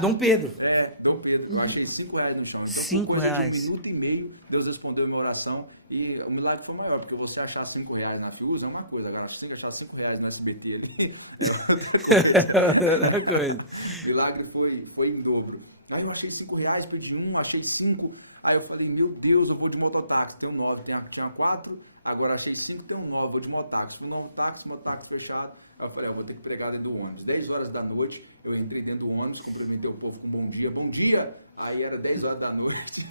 Dom Pedro. Dom Pedro, eu achei R$5 no chão. Então, por coisa de 1 minuto e meio, Deus respondeu a minha oração e o milagre foi maior, porque você achar R$5 na Fiuza é uma coisa, agora achar R$5 no SBT ali é outra coisa. Milagre foi em dobro. Aí eu achei R$5, pedi 1, achei 5. Aí eu falei, meu Deus, eu vou de mototáxi. Tenho 9, tinha 4, agora achei 5, tenho 9, vou de mototáxi. Fui no mototáxi fechado. Aí eu falei, eu vou ter que pregar dentro do ônibus. 10 horas da noite, eu entrei dentro do ônibus, cumprimentei o povo com bom dia. Aí era 10 horas da noite,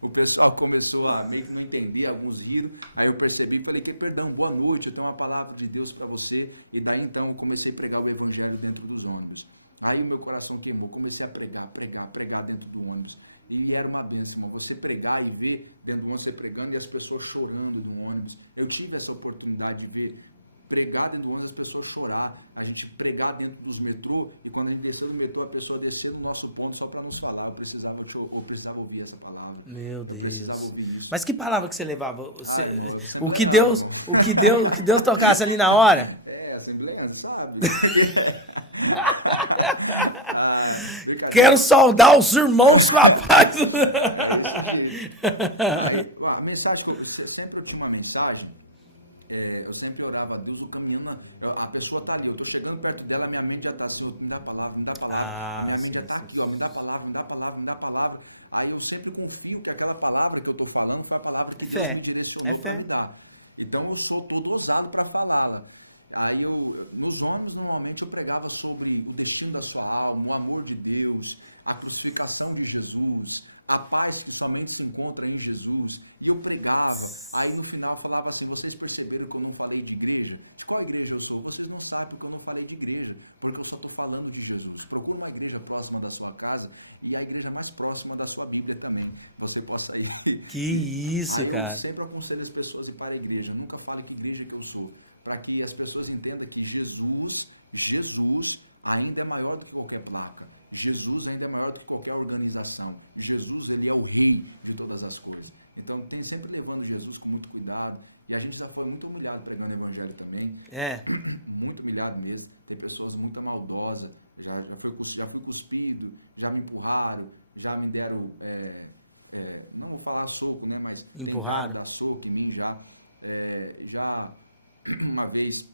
o pessoal começou a meio que não entender, alguns riram. Aí eu percebi e falei, perdão, boa noite, eu tenho uma palavra de Deus para você. E daí então eu comecei a pregar o evangelho dentro dos ônibus. Aí o meu coração queimou, comecei a pregar dentro do ônibus. E era uma bênção, irmão. Você pregar e ver dentro do ônibus, você pregando e as pessoas chorando no ônibus. Eu tive essa oportunidade de ver pregar dentro do ônibus, as pessoas chorar. A gente pregar dentro dos metrô e quando a gente desceu do metrô, a pessoa descer no nosso ponto só para nos falar. Eu precisava ouvir essa palavra. Eu precisava ouvir isso. Mas que palavra que você levava? Irmão, eu o que Deus tocasse ali na hora? Assembleando, sabe? Brincadeira. Quero saudar os irmãos, rapaz. É esse jeito. Aí, a mensagem sempre eu tinha uma mensagem. Eu sempre orava a Deus, a pessoa tá ali, eu tô chegando perto dela, a minha mente já tá assim, me dá palavra, a minha mente já tá aqui, me dá palavra. Aí eu sempre confio que aquela palavra que eu tô falando foi a palavra que Deus me direcionou para me dar. Então eu sou todo ousado para falá-la. Aí nos ônibus, normalmente eu pregava sobre o destino da sua alma, o amor de Deus, a crucificação de Jesus, a paz que somente se encontra em Jesus. E eu pregava, aí no final eu falava assim, vocês perceberam que eu não falei de igreja? De qual igreja eu sou? Vocês não sabem porque eu não falei de igreja, porque eu só estou falando de Jesus. Procura uma igreja próxima da sua casa e a igreja mais próxima da sua Bíblia também, você possa ir. Que isso, aí cara. Eu sempre aconselho as pessoas a ir para a igreja, nunca fale que igreja que eu sou, para que as pessoas entendam que Jesus ainda é maior do que qualquer placa. Jesus ainda é maior do que qualquer organização. Jesus, ele é o rei de todas as coisas. Então, tem sempre levando Jesus com muito cuidado. E a gente já foi muito humilhado pregando o evangelho também. Muito humilhado mesmo. Tem pessoas muito maldosas. Já fui cuspido, já me empurraram, já me deram... não vou falar soco, né? Mas tentaram dar soco em mim já. Já uma vez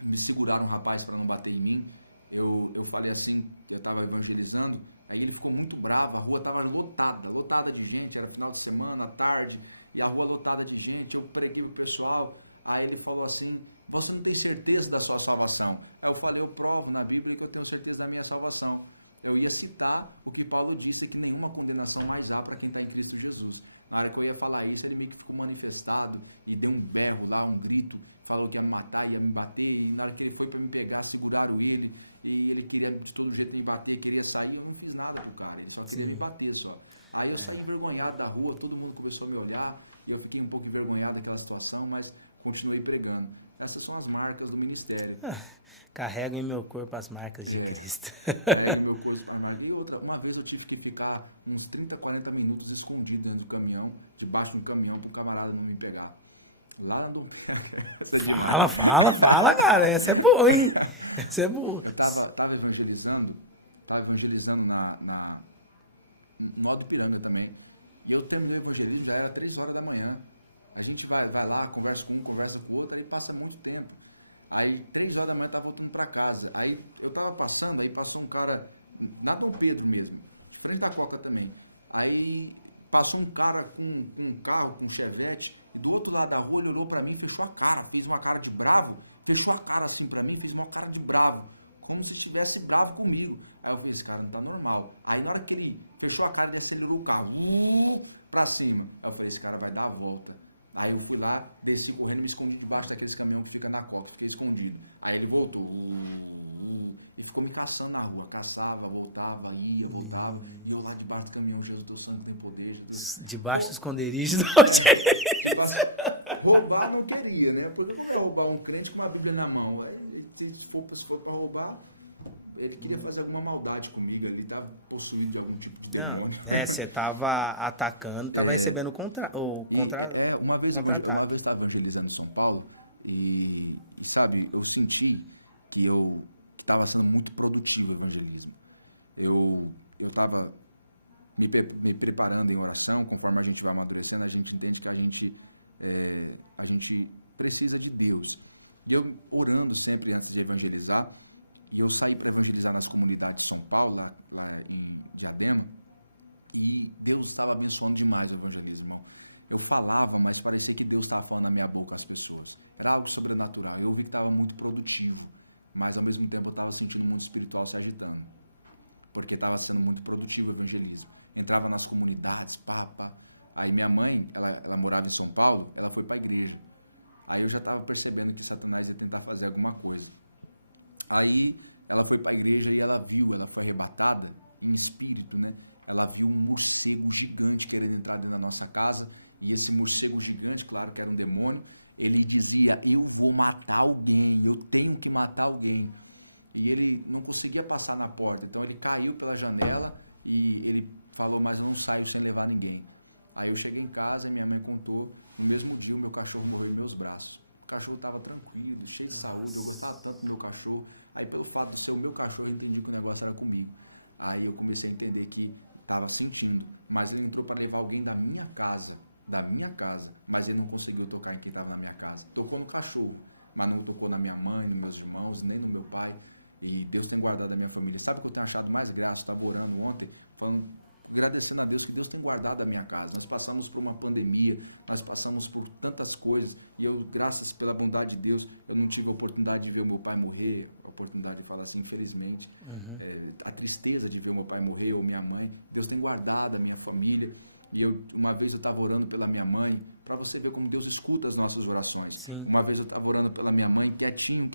me seguraram um rapaz para não bater em mim. Eu falei assim, eu estava evangelizando, aí ele ficou muito bravo, a rua estava lotada de gente, era final de semana, tarde, e a rua lotada de gente, eu preguei pro pessoal, aí ele falou assim, você não tem certeza da sua salvação? Aí eu falei, eu provo na Bíblia que eu tenho certeza da minha salvação. Eu ia citar o que Paulo disse, que nenhuma condenação mais há para quem está em Cristo Jesus. Na hora que eu ia falar isso, ele meio que ficou manifestado e deu um berro lá, um grito, falou que ia me matar, ia me bater, e na hora que ele foi para me pegar, seguraram ele, e ele queria de todo jeito me bater, queria sair, eu não fiz nada pro cara, ele só queria me bater só. Aí eu saí envergonhado da rua, todo mundo começou a me olhar, e eu fiquei um pouco envergonhado daquela situação, mas continuei pregando. Essas são as marcas do ministério. Carrega em meu corpo as marcas de Cristo. Carrega em meu corpo as marcas. E outra, uma vez eu tive que ficar uns 30, 40 minutos escondido dentro do caminhão, debaixo de um caminhão, para um camarada não me pegar. Lá na Dom Pedro. Essa é demais. Fala, cara. Essa é boa, hein? Essa é boa. Eu tava evangelizando no Alto Ipiranga também. E eu terminei o evangelismo, já era 3 horas da manhã. A gente vai lá, conversa com um, conversa com o outro, aí passa muito tempo. Aí 3 horas da manhã eu tava voltando para casa. Aí eu tava passando, aí passou um cara, na Dom Pedro mesmo, de frente da Coca também. Aí passou um cara com um carro, com um Chevette, e do outro lado da rua ele olhou para mim, fechou a cara, fez uma cara de bravo, fechou a cara assim para mim, fez uma cara de bravo, como se estivesse bravo comigo. Aí eu falei, esse cara não tá normal. Aí na hora que ele fechou a cara, ele acelerou o carro, pra cima. Aí eu falei, esse cara vai dar a volta. Aí eu fui lá, desci correndo e me escondi debaixo daqueles caminhão que fica na Coca, fiquei escondido. Aí ele voltou, e ficou me caçando na rua. Caçava, voltava, ia, voltava. E eu lá debaixo do caminhão, Jesus, teu sangue tem poder. Jesus. Debaixo do esconderijo. Tipo assim, roubar não queria, né? Porque como é roubar um crente com uma Bíblia na mão? Aí, se for para roubar, ele queria fazer alguma maldade comigo, ele estava possuído de algum tipo de demônio. Você estava atacando, estava recebendo o contrário. Uma vez eu estava evangelizando em São Paulo e sabe, eu senti que estava sendo muito produtivo o evangelismo. Eu estava me preparando em oração, conforme a gente vai amadurecendo, a gente entende que a gente precisa de Deus. E eu orando sempre antes de evangelizar. E eu saí para evangelizar nas comunidades de São Paulo, lá em Diadema, e Deus estava abençoando demais o evangelismo, irmão. Eu falava, mas parecia que Deus estava falando na minha boca às pessoas. Era algo sobrenatural. Eu vi que estava muito produtivo, mas ao mesmo tempo eu estava sentindo o mundo espiritual se agitando, porque estava sendo muito produtivo o evangelismo. Entrava nas comunidades, pá. Aí minha mãe, ela morava em São Paulo, ela foi para a igreja. Aí eu já estava percebendo que Satanás ia tentar fazer alguma coisa. Aí ela foi para a igreja e ela foi arrebatada em espírito, né? Ela viu um morcego gigante querendo entrar dentro da nossa casa, e esse morcego gigante, claro que era um demônio, ele dizia, eu vou matar alguém, eu tenho que matar alguém. E ele não conseguia passar na porta, então ele caiu pela janela e ele falou, mas eu não saio sem levar ninguém. Aí eu cheguei em casa e minha mãe contou, no mesmo dia o meu cachorro morreu em meus braços. O cachorro estava tranquilo, cheio de saúde, eu gostava tanto do meu cachorro. Aí, pelo fato de ser o meu cachorro, eu entendi que o negócio era comigo. Aí eu comecei a entender que estava sentindo. Mas ele entrou para levar alguém da minha casa, mas ele não conseguiu tocar em quem estava na minha casa. Tocou no cachorro, mas não tocou na minha mãe, nos meus irmãos, nem no meu pai. E Deus tem guardado a minha família. Sabe o que eu tenho achado mais graça? Eu estava orando ontem, agradecendo a Deus que Deus tem guardado a minha casa. Nós passamos por uma pandemia, nós passamos por tantas coisas, e eu, graças pela bondade de Deus, eu não tive a oportunidade de ver o meu pai morrer, a oportunidade de falar assim, infelizmente, a tristeza de ver o meu pai morrer ou minha mãe. Deus tem guardado a minha família. E uma vez eu estava orando pela minha mãe, para você ver como Deus escuta as nossas orações. Sim. Uma vez eu estava orando pela minha mãe, quietinho,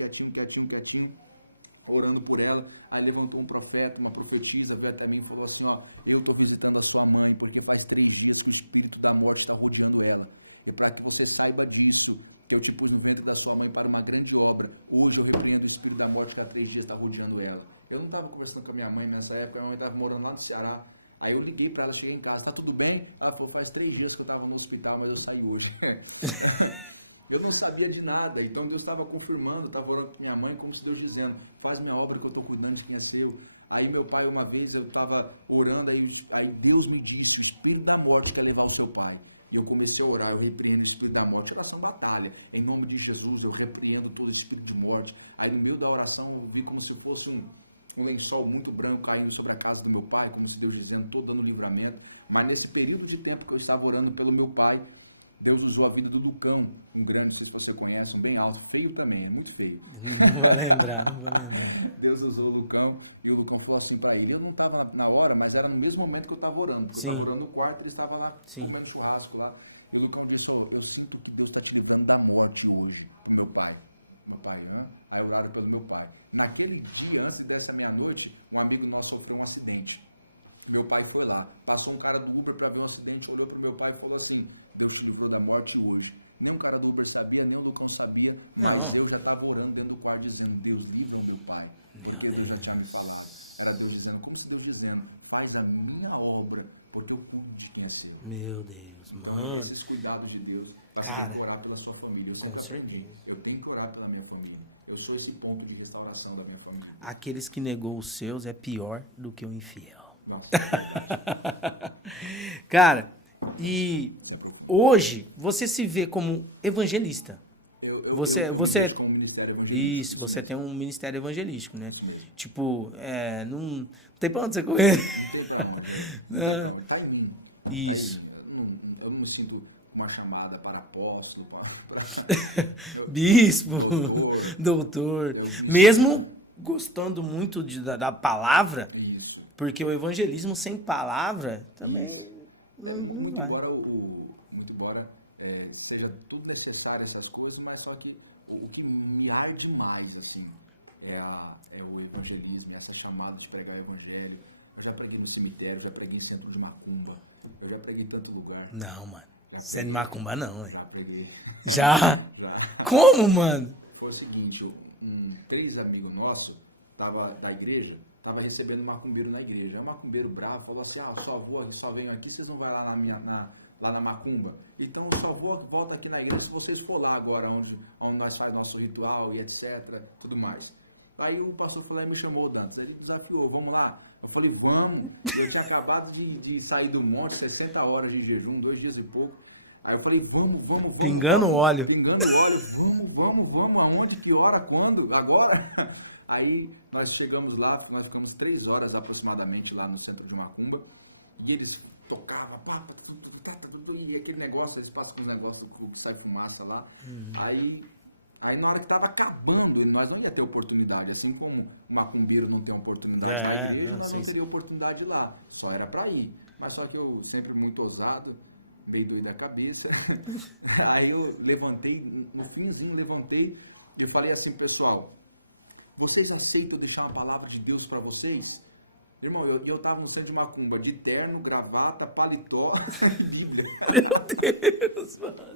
orando por ela, aí levantou um profeta, uma profetisa, veio até mim e falou assim, eu estou visitando a sua mãe, porque faz 3 dias que o espírito da morte está rodeando ela, e para que você saiba disso, que eu te pus no ventre da sua mãe para uma grande obra, hoje eu repreendo o espírito da morte que há 3 dias está rodeando ela. Eu não estava conversando com a minha mãe nessa época, a minha mãe estava morando lá no Ceará, aí eu liguei para ela, cheguei em casa, tá tudo bem? Ela falou, faz 3 dias que eu estava no hospital, mas eu saí hoje. Eu não sabia de nada, então Deus estava confirmando, estava orando para minha mãe, como se Deus dizendo, faz minha obra que eu estou cuidando de quem é seu. Aí meu pai, uma vez, eu estava orando, aí Deus me disse, o espírito da morte quer levar o seu pai. E eu comecei a orar, eu repreendo o espírito da morte, oração batalha, em nome de Jesus, eu repreendo todo espírito de morte. Aí no meio da oração eu vi como se fosse um lençol muito branco caindo sobre a casa do meu pai, como se Deus dizendo, estou dando livramento. Mas nesse período de tempo que eu estava orando pelo meu pai, Deus usou a vida do Lucão, um grande, não sei se você conhece, um bem alto, feio também, é muito feio. Não vou lembrar. Deus usou o Lucão e o Lucão falou assim para ele, eu não estava na hora, mas era no mesmo momento que eu estava orando, porque eu estava orando no quarto, ele estava lá comendo churrasco lá, e o Lucão disse, eu sinto que Deus está te livrando da morte hoje, pro meu pai. Meu pai, aí oraram pelo meu pai. Naquele dia, antes dessa meia-noite, um amigo nosso sofreu um acidente. Meu pai foi lá, passou um cara do Uber para ver um acidente, olhou para o meu pai e falou assim, Deus te livrou da morte hoje. Nem um cara do Uber sabia, nem o Lucão sabia, mas eu já estava orando dentro do quarto dizendo, Deus livra o meu pai, porque Deus já tinha me falado. Era Deus dizendo, como se Deus dizendo, faz a minha obra, porque eu cuido de quem é seu. Meu Deus. Então, esses cuidados de Deus, você tem que orar pela sua família. Eu sempre aprendi, eu tenho que orar pela minha família. Eu sou esse ponto de restauração da minha família. Aqueles que negou os seus é pior do que o infiel. Nossa, é verdade. Cara, e Isso é profundo. hoje você se vê como evangelista. Eu Você- me vejo como ministério evangelístico. Isso, Isso você mesmo. tem um ministério evangelístico, né? Isso mesmo. Tipo, não tem pra onde você correr. Não tem pra onde. Não tem pra onde. Tá em mim. Tá em Isso. mim. Eu não me sinto com uma chamada para apóstolo, para Bispo. doutor. Doutor. Eu me Mesmo gostando muito da palavra, Isso. porque o evangelismo sem palavra também... Isso. não Muito vai. embora seja tudo necessário essas coisas, mas só que o que me arde mais assim é o evangelismo, essa chamada de pregar o evangelho. Eu já preguei no cemitério, já preguei em centro de macumba, eu já preguei em tanto lugar. Não, mano. Já Você é de preguei. macumba, não. Hein? Já preguei. Já? Já. Como, mano? Foi o seguinte, três amigos nossos da igreja tava recebendo um macumbeiro na igreja. Aí o macumbeiro bravo falou assim: eu só venho aqui, vocês não vão lá lá na macumba. Então eu só volto aqui na igreja se vocês for lá agora onde nós faz nosso ritual e etc, tudo mais. Aí o pastor falou, me chamou, Dantas, ele desafiou, vamos lá? Eu falei, vamos. E eu tinha acabado de sair do monte, 60 horas de jejum, 2 dias e pouco. Aí eu falei, vamos. Pingando óleo. Pingando óleo, vamos. Aonde, que hora, quando? Agora? Aí nós chegamos lá, nós ficamos 3 horas aproximadamente lá no centro de Macumba. E eles tocavam, e aquele negócio, eles passam com os negócios que sai fumaça lá. Aí na hora que estava acabando, nós não ia ter oportunidade. Assim como o macumbeiro não tem oportunidade na igreja, nós não teríamos oportunidade lá. Só era para ir. Mas só que eu sempre muito ousado, meio doido da cabeça. Aí eu levantei, no finzinho levantei e falei assim, pessoal, vocês aceitam deixar uma palavra de Deus para vocês? Irmão, eu tava no centro de macumba, de terno, gravata, paletó e Bíblia. Meu Deus, mano.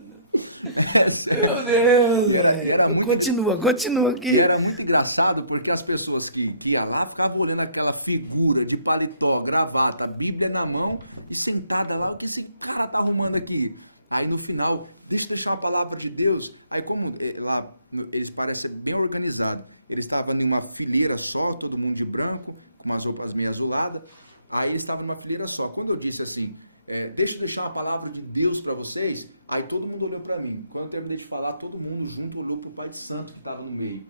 É sério. Meu Deus. E era muito Continua aqui. E era muito engraçado porque as pessoas que iam lá ficavam olhando aquela figura de paletó, gravata, Bíblia na mão e sentada lá, o que esse cara tá arrumando aqui? Aí no final, deixa eu deixar uma palavra de Deus. Aí como lá eles parecem bem organizados, eles estavam em uma fileira só, todo mundo de branco, com umas roupas meio azuladas. Aí eles estavam numa fileira só. Quando eu disse assim, deixa eu deixar uma palavra de Deus para vocês, aí todo mundo olhou para mim. Quando eu terminei de falar, todo mundo junto olhou pro Pai de Santo que estava no meio.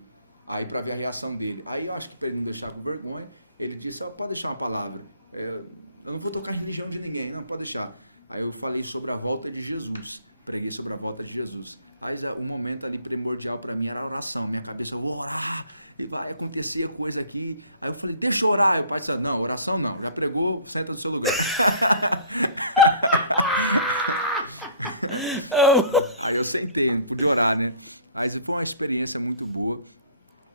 Aí para ver a reação dele. Aí eu acho que para ele não deixar com vergonha, ele disse, pode deixar uma palavra. Eu não vou tocar em religião de ninguém, não, pode deixar. Aí eu falei sobre a volta de Jesus. Preguei sobre a volta de Jesus. Aí o momento ali primordial para mim era a oração. Minha cabeça, eu vou orar e vai acontecer coisa aqui. Aí eu falei, deixa eu orar. Aí o pai disse, não, oração não. Já pregou, senta no seu lugar. Aí eu sentei, não pude orar, né? Aí foi uma experiência muito boa.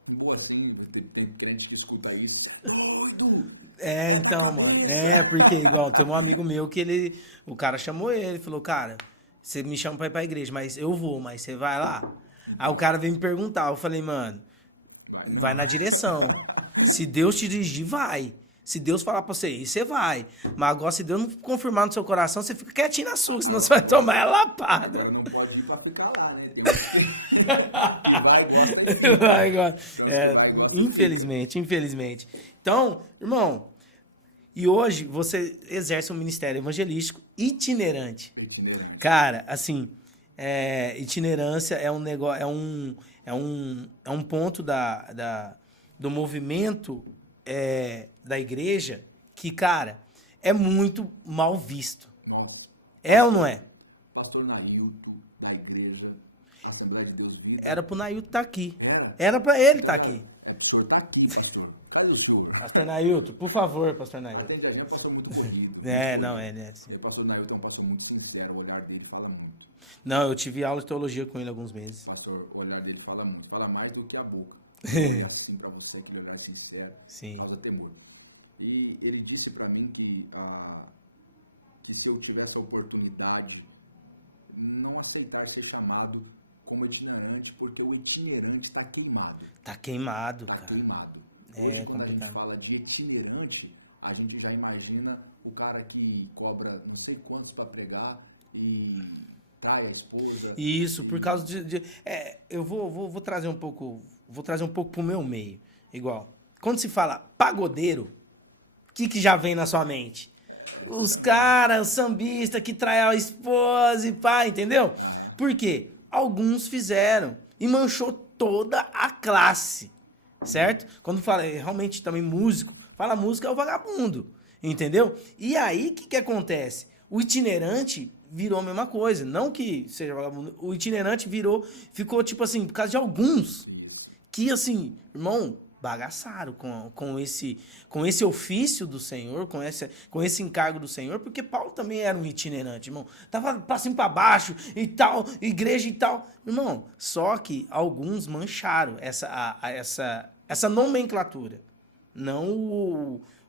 Boa sim, tem crente que escuta isso. Você é doido! É da cabeça! Porque tem um amigo meu que o cara chamou ele, falou, cara, você me chama pra ir pra igreja, mas eu vou, mas você vai lá? Então, aí o cara veio me perguntar, eu falei, mano, vai na direção. Se Deus te dirigir, vai. Se Deus falar pra você ir, você vai. Mas agora, se Deus não confirmar no seu coração, você fica quietinho na sua, senão você vai tomar ela lapada. Agora não pode ir pra ficar lá, né? Tem uns que vai, gosta e fica. Tem uns que vai, gosta e fica. Infelizmente. Então, irmão, e hoje você exerce um ministério evangelístico itinerante. Itinerante. Cara, assim, itinerância é um negócio, é um ponto do movimento da igreja que, cara, é muito mal visto. Nossa. É ou não é? Pastor Nailton, da igreja Assembleia de Deus Vida. Era pro Nailton estar aqui. Era? Era pra ele Então estar aqui. É pro senhor estar aqui, pastor. Cadê o senhor? Pastor Nailton, por favor, pastor Nailton. Atende a gente, é um pastor muito corrido. Muito corrido. Não, né? E o pastor Nailton é um pastor muito sincero, o olhar dele fala muito. Não, eu tive aula de teologia com ele alguns meses. Pastor, o olhar dele fala muito. Fala mais do que a boca. Ele olha assim pra você, aquele olhar sincero, Sim. causa temor. E ele disse pra mim que se eu tivesse a oportunidade, não aceitar ser chamado como itinerante, porque o itinerante está queimado. Tá queimado. Tá queimado. Hoje, quando a gente fala de itinerante, a gente já imagina o cara que cobra não sei quantos para pregar e trai a esposa. Isso, por causa eu vou trazer um pouco, pro meu meio. Igual, quando se fala pagodeiro, o que já vem na sua mente? Os caras, sambista que trai a esposa e pá, entendeu? Aham. Por quê? Alguns fizeram e manchou toda a classe, certo? Quando fala realmente também músico, fala música é o vagabundo, entendeu? E aí, o que acontece? O itinerante virou a mesma coisa. Não que seja vagabundo. O itinerante ficou tipo assim, por causa de alguns. Isso. Que assim, irmão, bagaçaram com esse ofício do Senhor, com esse encargo do Senhor, porque Paulo também era um itinerante, irmão. Tava pra cima e pra baixo e tal, igreja e tal. Irmão, só que alguns mancharam essa nomenclatura. Não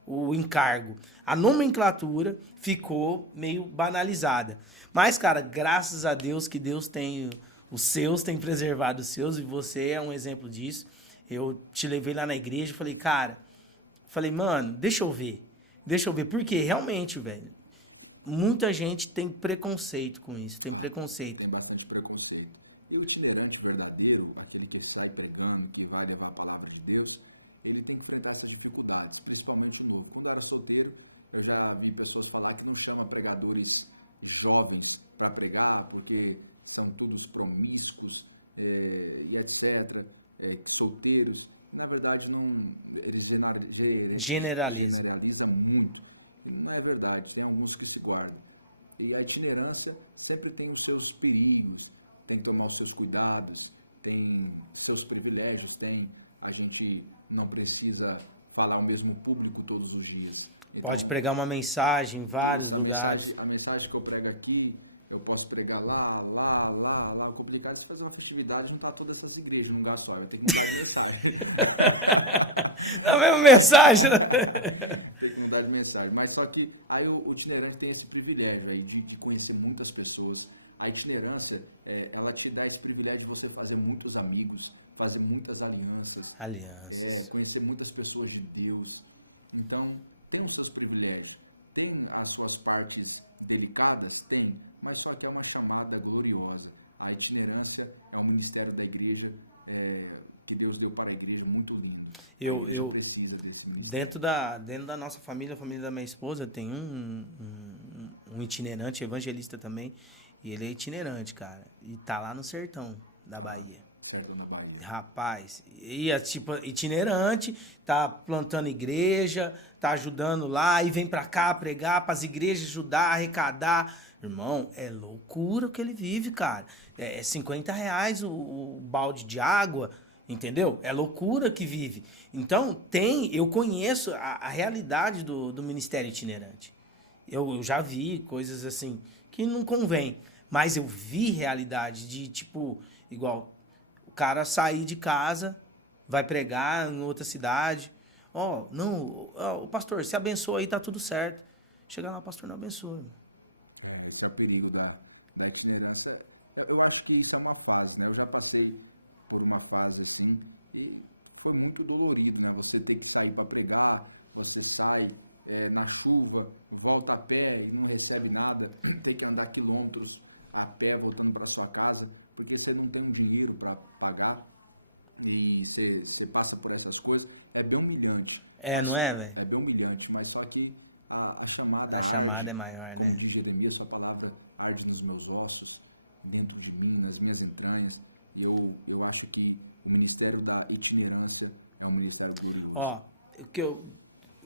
o encargo. A nomenclatura ficou meio banalizada. Mas, cara, graças a Deus que Deus tem os seus, tem preservado os seus, e você é um exemplo disso. Eu te levei lá na igreja e falei, mano, deixa eu ver. Porque realmente, velho, muita gente tem preconceito com isso, preconceito. Tem bastante preconceito. E o itinerante verdadeiro, aquele que sai pregando, que vai levar a palavra de Deus, ele tem que enfrentar essas dificuldades, principalmente o novo. Quando eu era solteiro, eu já vi pessoas falar que não chama pregadores jovens para pregar, porque são todos promíscuos e etc., solteiros. E, na verdade, não, eles generalizam muito. E não é verdade, tem alguns que se guardam. E a itinerância sempre tem os seus perigos, tem que tomar os seus cuidados, tem seus privilégios, a gente não precisa falar ao mesmo público todos os dias. Então, pode pregar uma mensagem, vários lugares. A mensagem que eu prego aqui, eu posso pregar lá. O complicado é se fazer uma festividade e juntar todas essas igrejas num lugar só. Vai ter que mudar de mensagem. É a mesma mensagem, né? Tem que mudar de mensagem. Mas só que aí o itinerante tem esse privilégio aí de conhecer muitas pessoas. A itinerância, ela te dá esse privilégio de você fazer muitos amigos, fazer muitas alianças. Conhecer muitas pessoas de Deus. Então, tem os seus privilégios. Tem as suas partes delicadas? Tem. Mas só que é uma chamada gloriosa. A itinerância é um ministério da igreja que Deus deu para a igreja, muito lindo. A igreja precisa desse ministério. Dentro da nossa família, a família da minha esposa, tem um itinerante, evangelista também. E ele é itinerante, cara. E tá lá no sertão da Bahia. Sertão da Bahia. Rapaz, e é tipo itinerante, tá plantando igreja, tá ajudando lá, e vem pra cá pregar, pras igrejas ajudar, arrecadar. Irmão, é loucura o que ele vive, cara. É R$50 o balde de água, entendeu? É loucura que vive. Então, eu conheço a realidade do ministério itinerante. Eu já vi coisas assim que não convém, mas eu vi realidade de, tipo, igual o cara sair de casa, vai pregar em outra cidade. O pastor, se abençoa aí, tá tudo certo. Chegar lá, o pastor não abençoa. Esse é o perigo da itinerância. Eu acho que isso é uma fase, né? Eu já passei por uma fase assim e foi muito dolorido, né? Você ter que sair para pregar, você sai na chuva, volta a pé e não recebe nada, tem que andar quilômetros a pé voltando para sua casa, porque você não tem um dinheiro para pagar e você passa por essas coisas. É bem humilhante. Não é, velho? É bem humilhante, mas só que a chamada arde, é maior, como né? diz Jeremias, sua palavra arde nos meus ossos, dentro de mim, nas minhas entranhas. E eu acho que o ministério da itinerância é um ministério glorioso.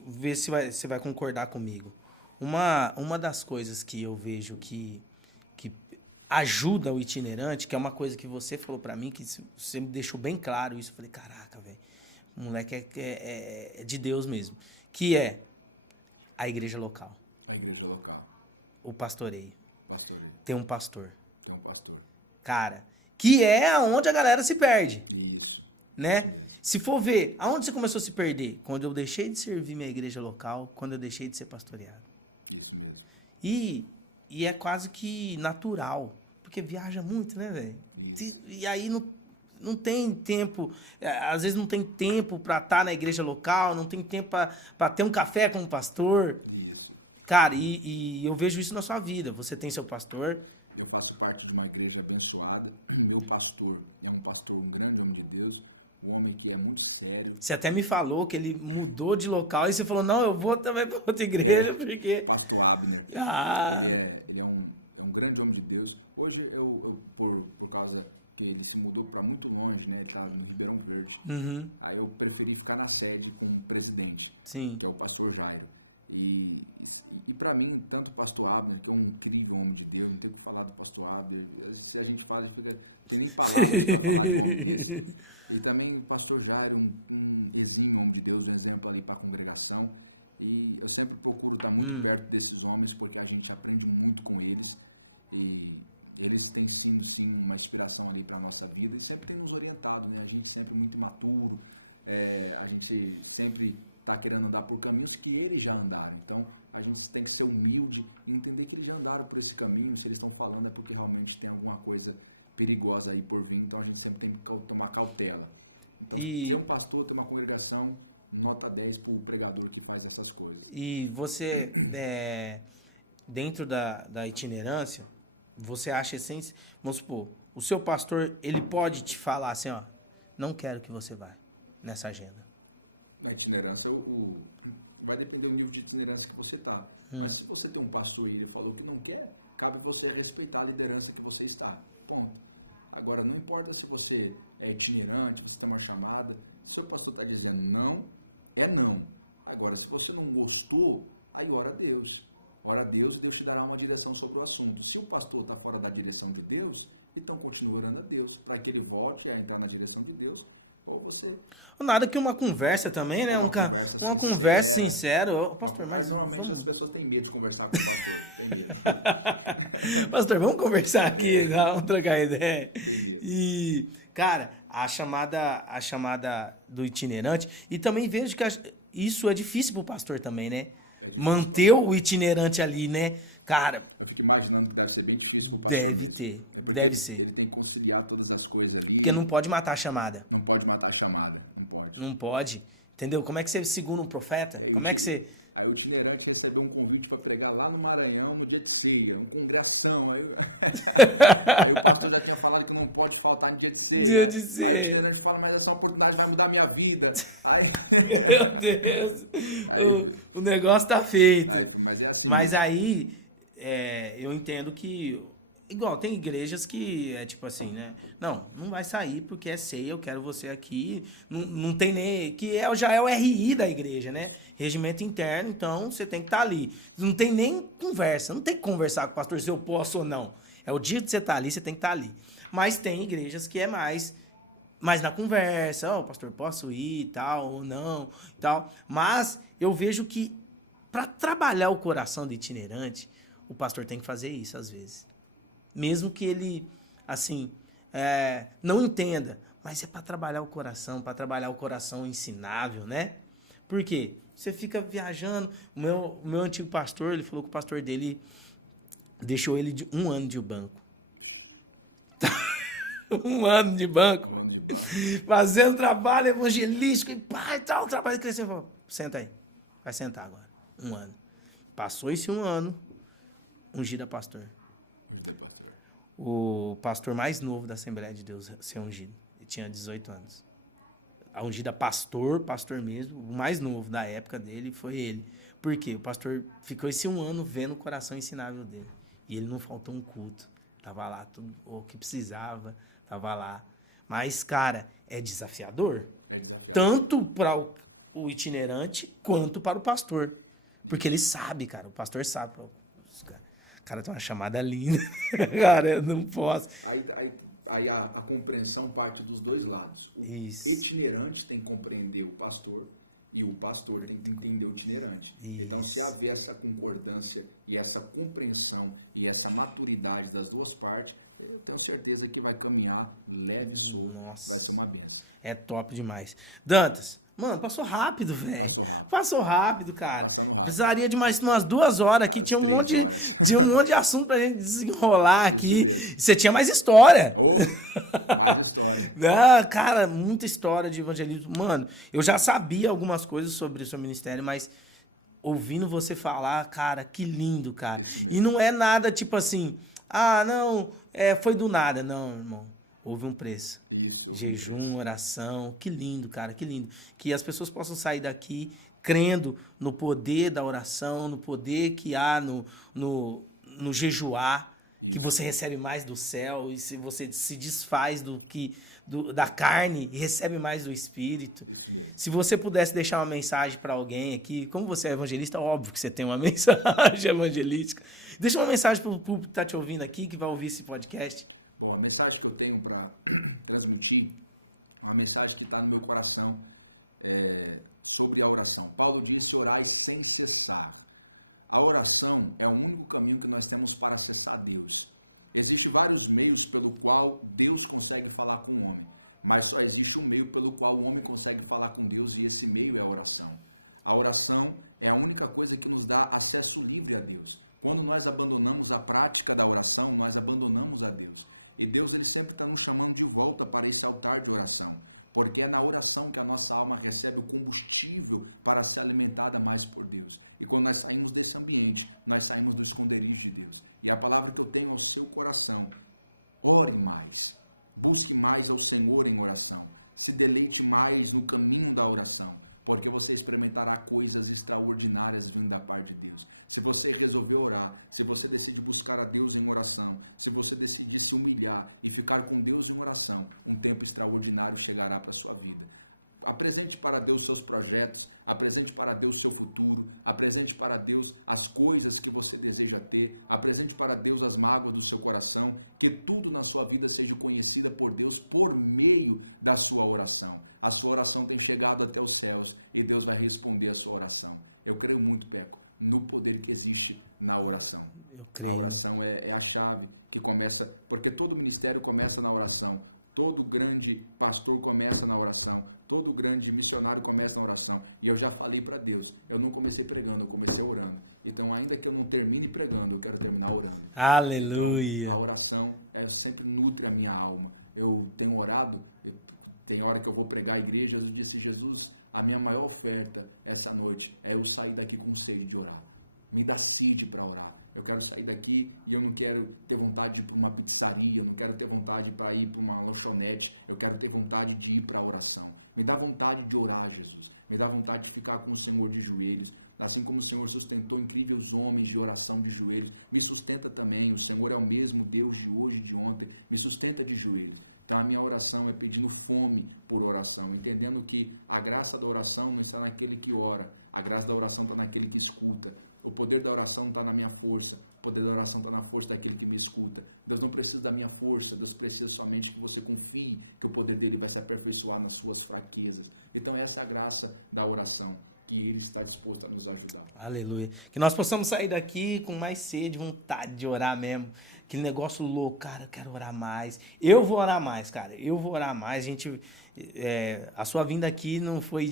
Ver se você vai concordar comigo. Uma das coisas que eu vejo que ajuda o itinerante, que é uma coisa que você falou pra mim, que você me deixou bem claro isso, eu falei, caraca, velho, o moleque é de Deus mesmo, que é a igreja local. A igreja local. O pastoreio. Pastoreio. Tem um pastor. Tem um pastor. Cara, que é onde a galera se perde. Isso. Né? Isso mesmo. Se for ver, aonde você começou a se perder? Quando eu deixei de servir minha igreja local, quando eu deixei de ser pastoreado. Isso mesmo. E é quase que natural, porque viaja muito, né, velho? Isso. E aí não tem tempo, às vezes não tem tempo para estar na igreja local, não tem tempo para ter um café com o pastor. Isso. Cara, e eu vejo isso na sua vida. Você tem seu pastor. Eu faço parte de uma igreja abençoada. Meu pastor é um pastor, um grande homem de Deus, um homem que é muito sério. Você até me falou que ele mudou de local e você falou, não, eu vou também para outra igreja. Porque... Pastor Abner. Ah. Ele é um grande homem de Deus. Hoje, eu por causa que ele se mudou para muito longe, né? Ele está no Ribeirão Verde. Uhum. Aí eu preferi ficar na sede com o presidente, Sim. que é o pastor Jairo. E para mim, tanto o pastor Abner, que é um incrível homem de Deus, não tem o que falar do pastor Abner. Se a gente fala, a gente fica, tem nem palavras para falar de um homem desse. E também o pastor Jairo, um exímio homem de Deus, um exemplo ali para a congregação. E eu sempre procuro estar muito perto desses homens, porque a gente aprende muito com eles. E eles têm sido, sim, uma inspiração ali para a nossa vida e sempre têm nos orientado, né? A gente sempre muito imaturo, a gente sempre está querendo andar por caminhos que eles já andaram. Então, a gente tem que ser humilde e entender que eles já andaram por esse caminho. Se eles estão falando é porque realmente tem alguma coisa perigosa aí por vir. Então, a gente sempre tem que tomar cautela. Então, ter um pastor, ter uma congregação, nota 10 para o pregador que faz essas coisas. E você, dentro da itinerância, você acha essência... Vamos supor, o seu pastor, ele pode te falar assim, ó, não quero que você vá nessa agenda. Na itinerância, vai depender do nível de itinerância que você está. Mas se você tem um pastor e ele falou que não quer, cabe você respeitar a liderança que você está. Ponto. Agora, não importa se você é itinerante, você tem uma chamada, se o pastor está dizendo não, é não. Agora, se você não gostou, aí ora a Deus. Ora a Deus e Deus te dará uma direção sobre o assunto. Se o pastor está fora da direção de Deus, então continue orando a Deus, para que ele volte a entrar na direção de Deus, ou você... Nada que uma conversa também, né? Uma conversa sincera. Uma conversa sincera. Normalmente as pessoas têm medo de conversar com o pastor. Tem medo. Pastor, vamos conversar aqui, vamos trocar ideia. Tem medo. E, cara, a chamada do itinerante, e também vejo que isso é difícil pro pastor também, né? É difícil, manter o itinerante ali, né? Cara... Eu fico imaginando que deve ser bem difícil pro pastor mesmo. É porque ele tem que conciliar todas as coisas ali. Porque não pode matar a chamada. Não pode matar a chamada. Não pode. Não pode. Entendeu? Como é que você segura um profeta? Aí, como é que você... Aí o itinerante recebeu um convite para pregar lá no Maranhão no dia de ceia, um congressão. Aí, aí o pastor já tinha falado que não pode faltar no dia de ceia. Aí o itinerante fala, mas essa oportunidade vai mudar a minha vida. Aí... Meu Deus! Aí, o negócio tá feito. Aí, mas é assim mas mesmo. Mas aí, eu entendo que... Igual, tem igrejas que é tipo assim, né? Não vai sair porque é ceia, eu quero você aqui. Não tem nem... Que já é o RI da igreja, né? Isso. Regimento interno, então você tem que estar ali. Não tem nem conversa, não tem que conversar com o pastor se eu posso ou não. É o dia que você tá ali, você tem que estar ali. Mas tem igrejas que é mais na conversa. Ó, pastor, posso ir e tal, ou não, e tal. Mas eu vejo que para trabalhar o coração do itinerante, o pastor tem que fazer isso às vezes. Mesmo que ele, assim, não entenda, mas é para trabalhar o coração ensinável, né? Por quê? Você fica viajando. O meu antigo pastor, ele falou que o pastor dele deixou ele de 1 ano de banco. 1 ano de banco. 1 ano de banco. Fazendo trabalho evangelístico e pá, e tal, trabalho que você falou, senta aí, vai sentar agora. 1 ano. Passou esse 1 ano, ungido a pastor. Ungido pastor. O pastor mais novo da Assembleia de Deus ser ungido. Ele tinha 18 anos. A ungida pastor mesmo, o mais novo da época dele foi ele. Por quê? O pastor ficou esse 1 ano vendo o coração ensinável dele. E ele não faltou um culto. Tava lá, tudo o que precisava, tava lá. Mas, cara, é desafiador. É desafiador. Tanto para o itinerante, quanto para o pastor. Porque ele sabe, cara. O pastor sabe. Cara, tem uma chamada linda. Cara, eu não posso. Aí a compreensão parte dos dois lados. O itinerante tem que compreender o pastor e o pastor tem que entender o itinerante. Isso. Então, se haver essa concordância e essa compreensão e essa maturidade das duas partes, eu tenho certeza que vai caminhar leve e solto. Vai ser uma benção. É top demais. Dantas, mano, passou rápido, velho. Passou rápido. Passou rápido, cara. Passando rápido. Precisaria de mais umas 2 horas aqui. Tinha um monte de assunto pra gente desenrolar aqui. Isso mesmo. Você tinha mais história. Mais história. Não, cara, muita história de evangelismo. Mano, eu já sabia algumas coisas sobre o seu ministério, mas ouvindo você falar, cara, que lindo, cara. Isso mesmo. E não é nada tipo assim, não, foi do nada. Não, irmão. Houve um preço. Isso, houve um preço. Jejum, oração. Que lindo, cara, que lindo. Que as pessoas possam sair daqui crendo no poder da oração, no poder que há no jejuar. Isso. Que você recebe mais do céu e se você se desfaz da carne e recebe mais do Espírito. Isso mesmo. Se você pudesse deixar uma mensagem para alguém aqui, como você é evangelista, óbvio que você tem uma mensagem evangelística. Deixa uma mensagem para o público que está te ouvindo aqui, que vai ouvir esse podcast. Bom, a mensagem que eu tenho para transmitir, uma mensagem que está no meu coração sobre a oração. Paulo disse: orai sem cessar. A oração é o único caminho que nós temos para acessar Deus. Existem vários meios pelo qual Deus consegue falar com o homem, mas só existe um meio pelo qual o homem consegue falar com Deus, e esse meio é a oração. A oração é a única coisa que nos dá acesso livre a Deus. Quando nós abandonamos a prática da oração, nós abandonamos a Deus. E Deus, ele sempre está nos chamando de volta para esse altar de oração, porque é na oração que a nossa alma recebe o combustível para ser alimentada mais por Deus. E quando nós saímos desse ambiente, nós saímos do esconderijo de Deus. E a palavra que eu tenho ao seu coração: ore mais, busque mais ao Senhor em oração, se deleite mais no caminho da oração, porque você experimentará coisas extraordinárias vindo da parte de Deus. Se você resolver orar, se você decidir buscar a Deus em oração, se você decidir se humilhar e ficar com Deus em oração, um tempo extraordinário chegará para a sua vida. Apresente para Deus seus projetos, apresente para Deus seu futuro, apresente para Deus as coisas que você deseja ter, apresente para Deus as mágoas do seu coração, que tudo na sua vida seja conhecida por Deus por meio da sua oração. A sua oração tem chegado até os céus e Deus vai responder a sua oração. Eu creio muito, Peco, no poder que existe na oração. A oração é a chave que começa, porque todo ministério começa na oração. Todo grande pastor começa na oração, todo grande missionário começa na oração. E eu já falei para Deus, eu não comecei pregando, eu comecei orando. Então, ainda que eu não termine pregando, eu quero terminar orando. Aleluia! Então, a oração sempre nutre a minha alma. Eu tenho orado, tem hora que eu vou pregar a igreja, eu disse: Jesus, a minha maior oferta essa noite é eu sair daqui com sede de orar. Me dá sede para orar. Eu quero sair daqui e eu não quero ter vontade de ir para uma pizzaria, eu não quero ter vontade para ir para uma lanchonete, eu quero ter vontade de ir para a oração. Me dá vontade de orar, Jesus. Me dá vontade de ficar com o Senhor de joelhos. Assim como o Senhor sustentou incríveis homens de oração de joelhos, me sustenta também. O Senhor é o mesmo Deus de hoje e de ontem, me sustenta de joelhos. Então a minha oração é pedindo fome por oração, entendendo que a graça da oração não está naquele que ora, a graça da oração está naquele que escuta. O poder da oração não está na minha força, o poder da oração está na força daquele que me escuta. Deus não precisa da minha força, Deus precisa somente que você confie que o poder dele vai se aperfeiçoar nas suas fraquezas. Então essa é a graça da oração, que ele está disposto a nos ajudar. Aleluia. Que nós possamos sair daqui com mais sede, vontade de orar mesmo. Aquele negócio louco, cara, eu quero orar mais. Eu vou orar mais, cara, eu vou orar mais. A sua vinda aqui não foi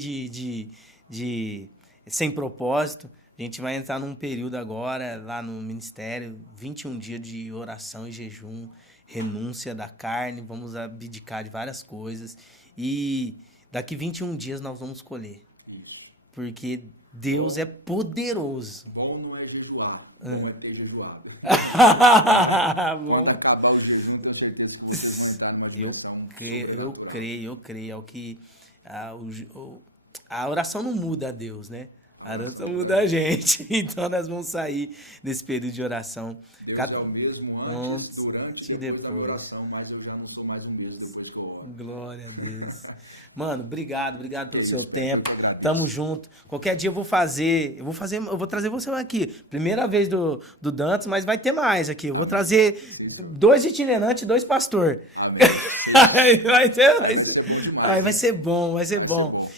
sem propósito. A gente vai entrar num período agora, lá no ministério, 21 dias de oração e jejum, renúncia da carne, vamos abdicar de várias coisas. E daqui 21 dias nós vamos colher. Isso. Porque Deus é poderoso. Bom não é jejuar, bom é ter jejuado. Quando acabar o jejum, tenho certeza que vocês vão entrar numa dimensão sobrenatural. Eu creio. É o que a oração não muda a Deus, né? A oração muda a gente. Então nós vamos sair desse período de oração. Deus é o mesmo antes, durante e depois da minha oração, mas eu já não sou mais o mesmo depois que eu oro. Glória a Deus. Mano, obrigado pelo seu tempo. Eu que agradeço. Tamo junto. Qualquer dia eu vou trazer você aqui. Primeira vez do Dantas, mas vai ter mais aqui. Eu vou trazer 2 itinerantes e 2 pastores. Amém. Aí vai ser bom demais. Vai ser bom.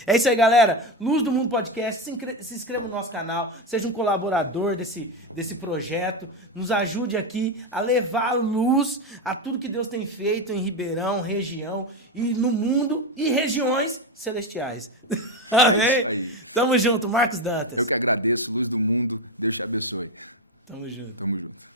É isso aí, galera. Luz do Mundo Podcast. Se inscreva no nosso canal. Seja um colaborador desse projeto. Nos ajude aqui a levar a luz a tudo que Deus tem feito em Ribeirão, região e no mundo e regiões celestiais. É isso aí. Tamo junto, Marcos Dantas. Eu que agradeço, Luz do Mundo. Deus te abençoe. Tamo junto. Tamo junto.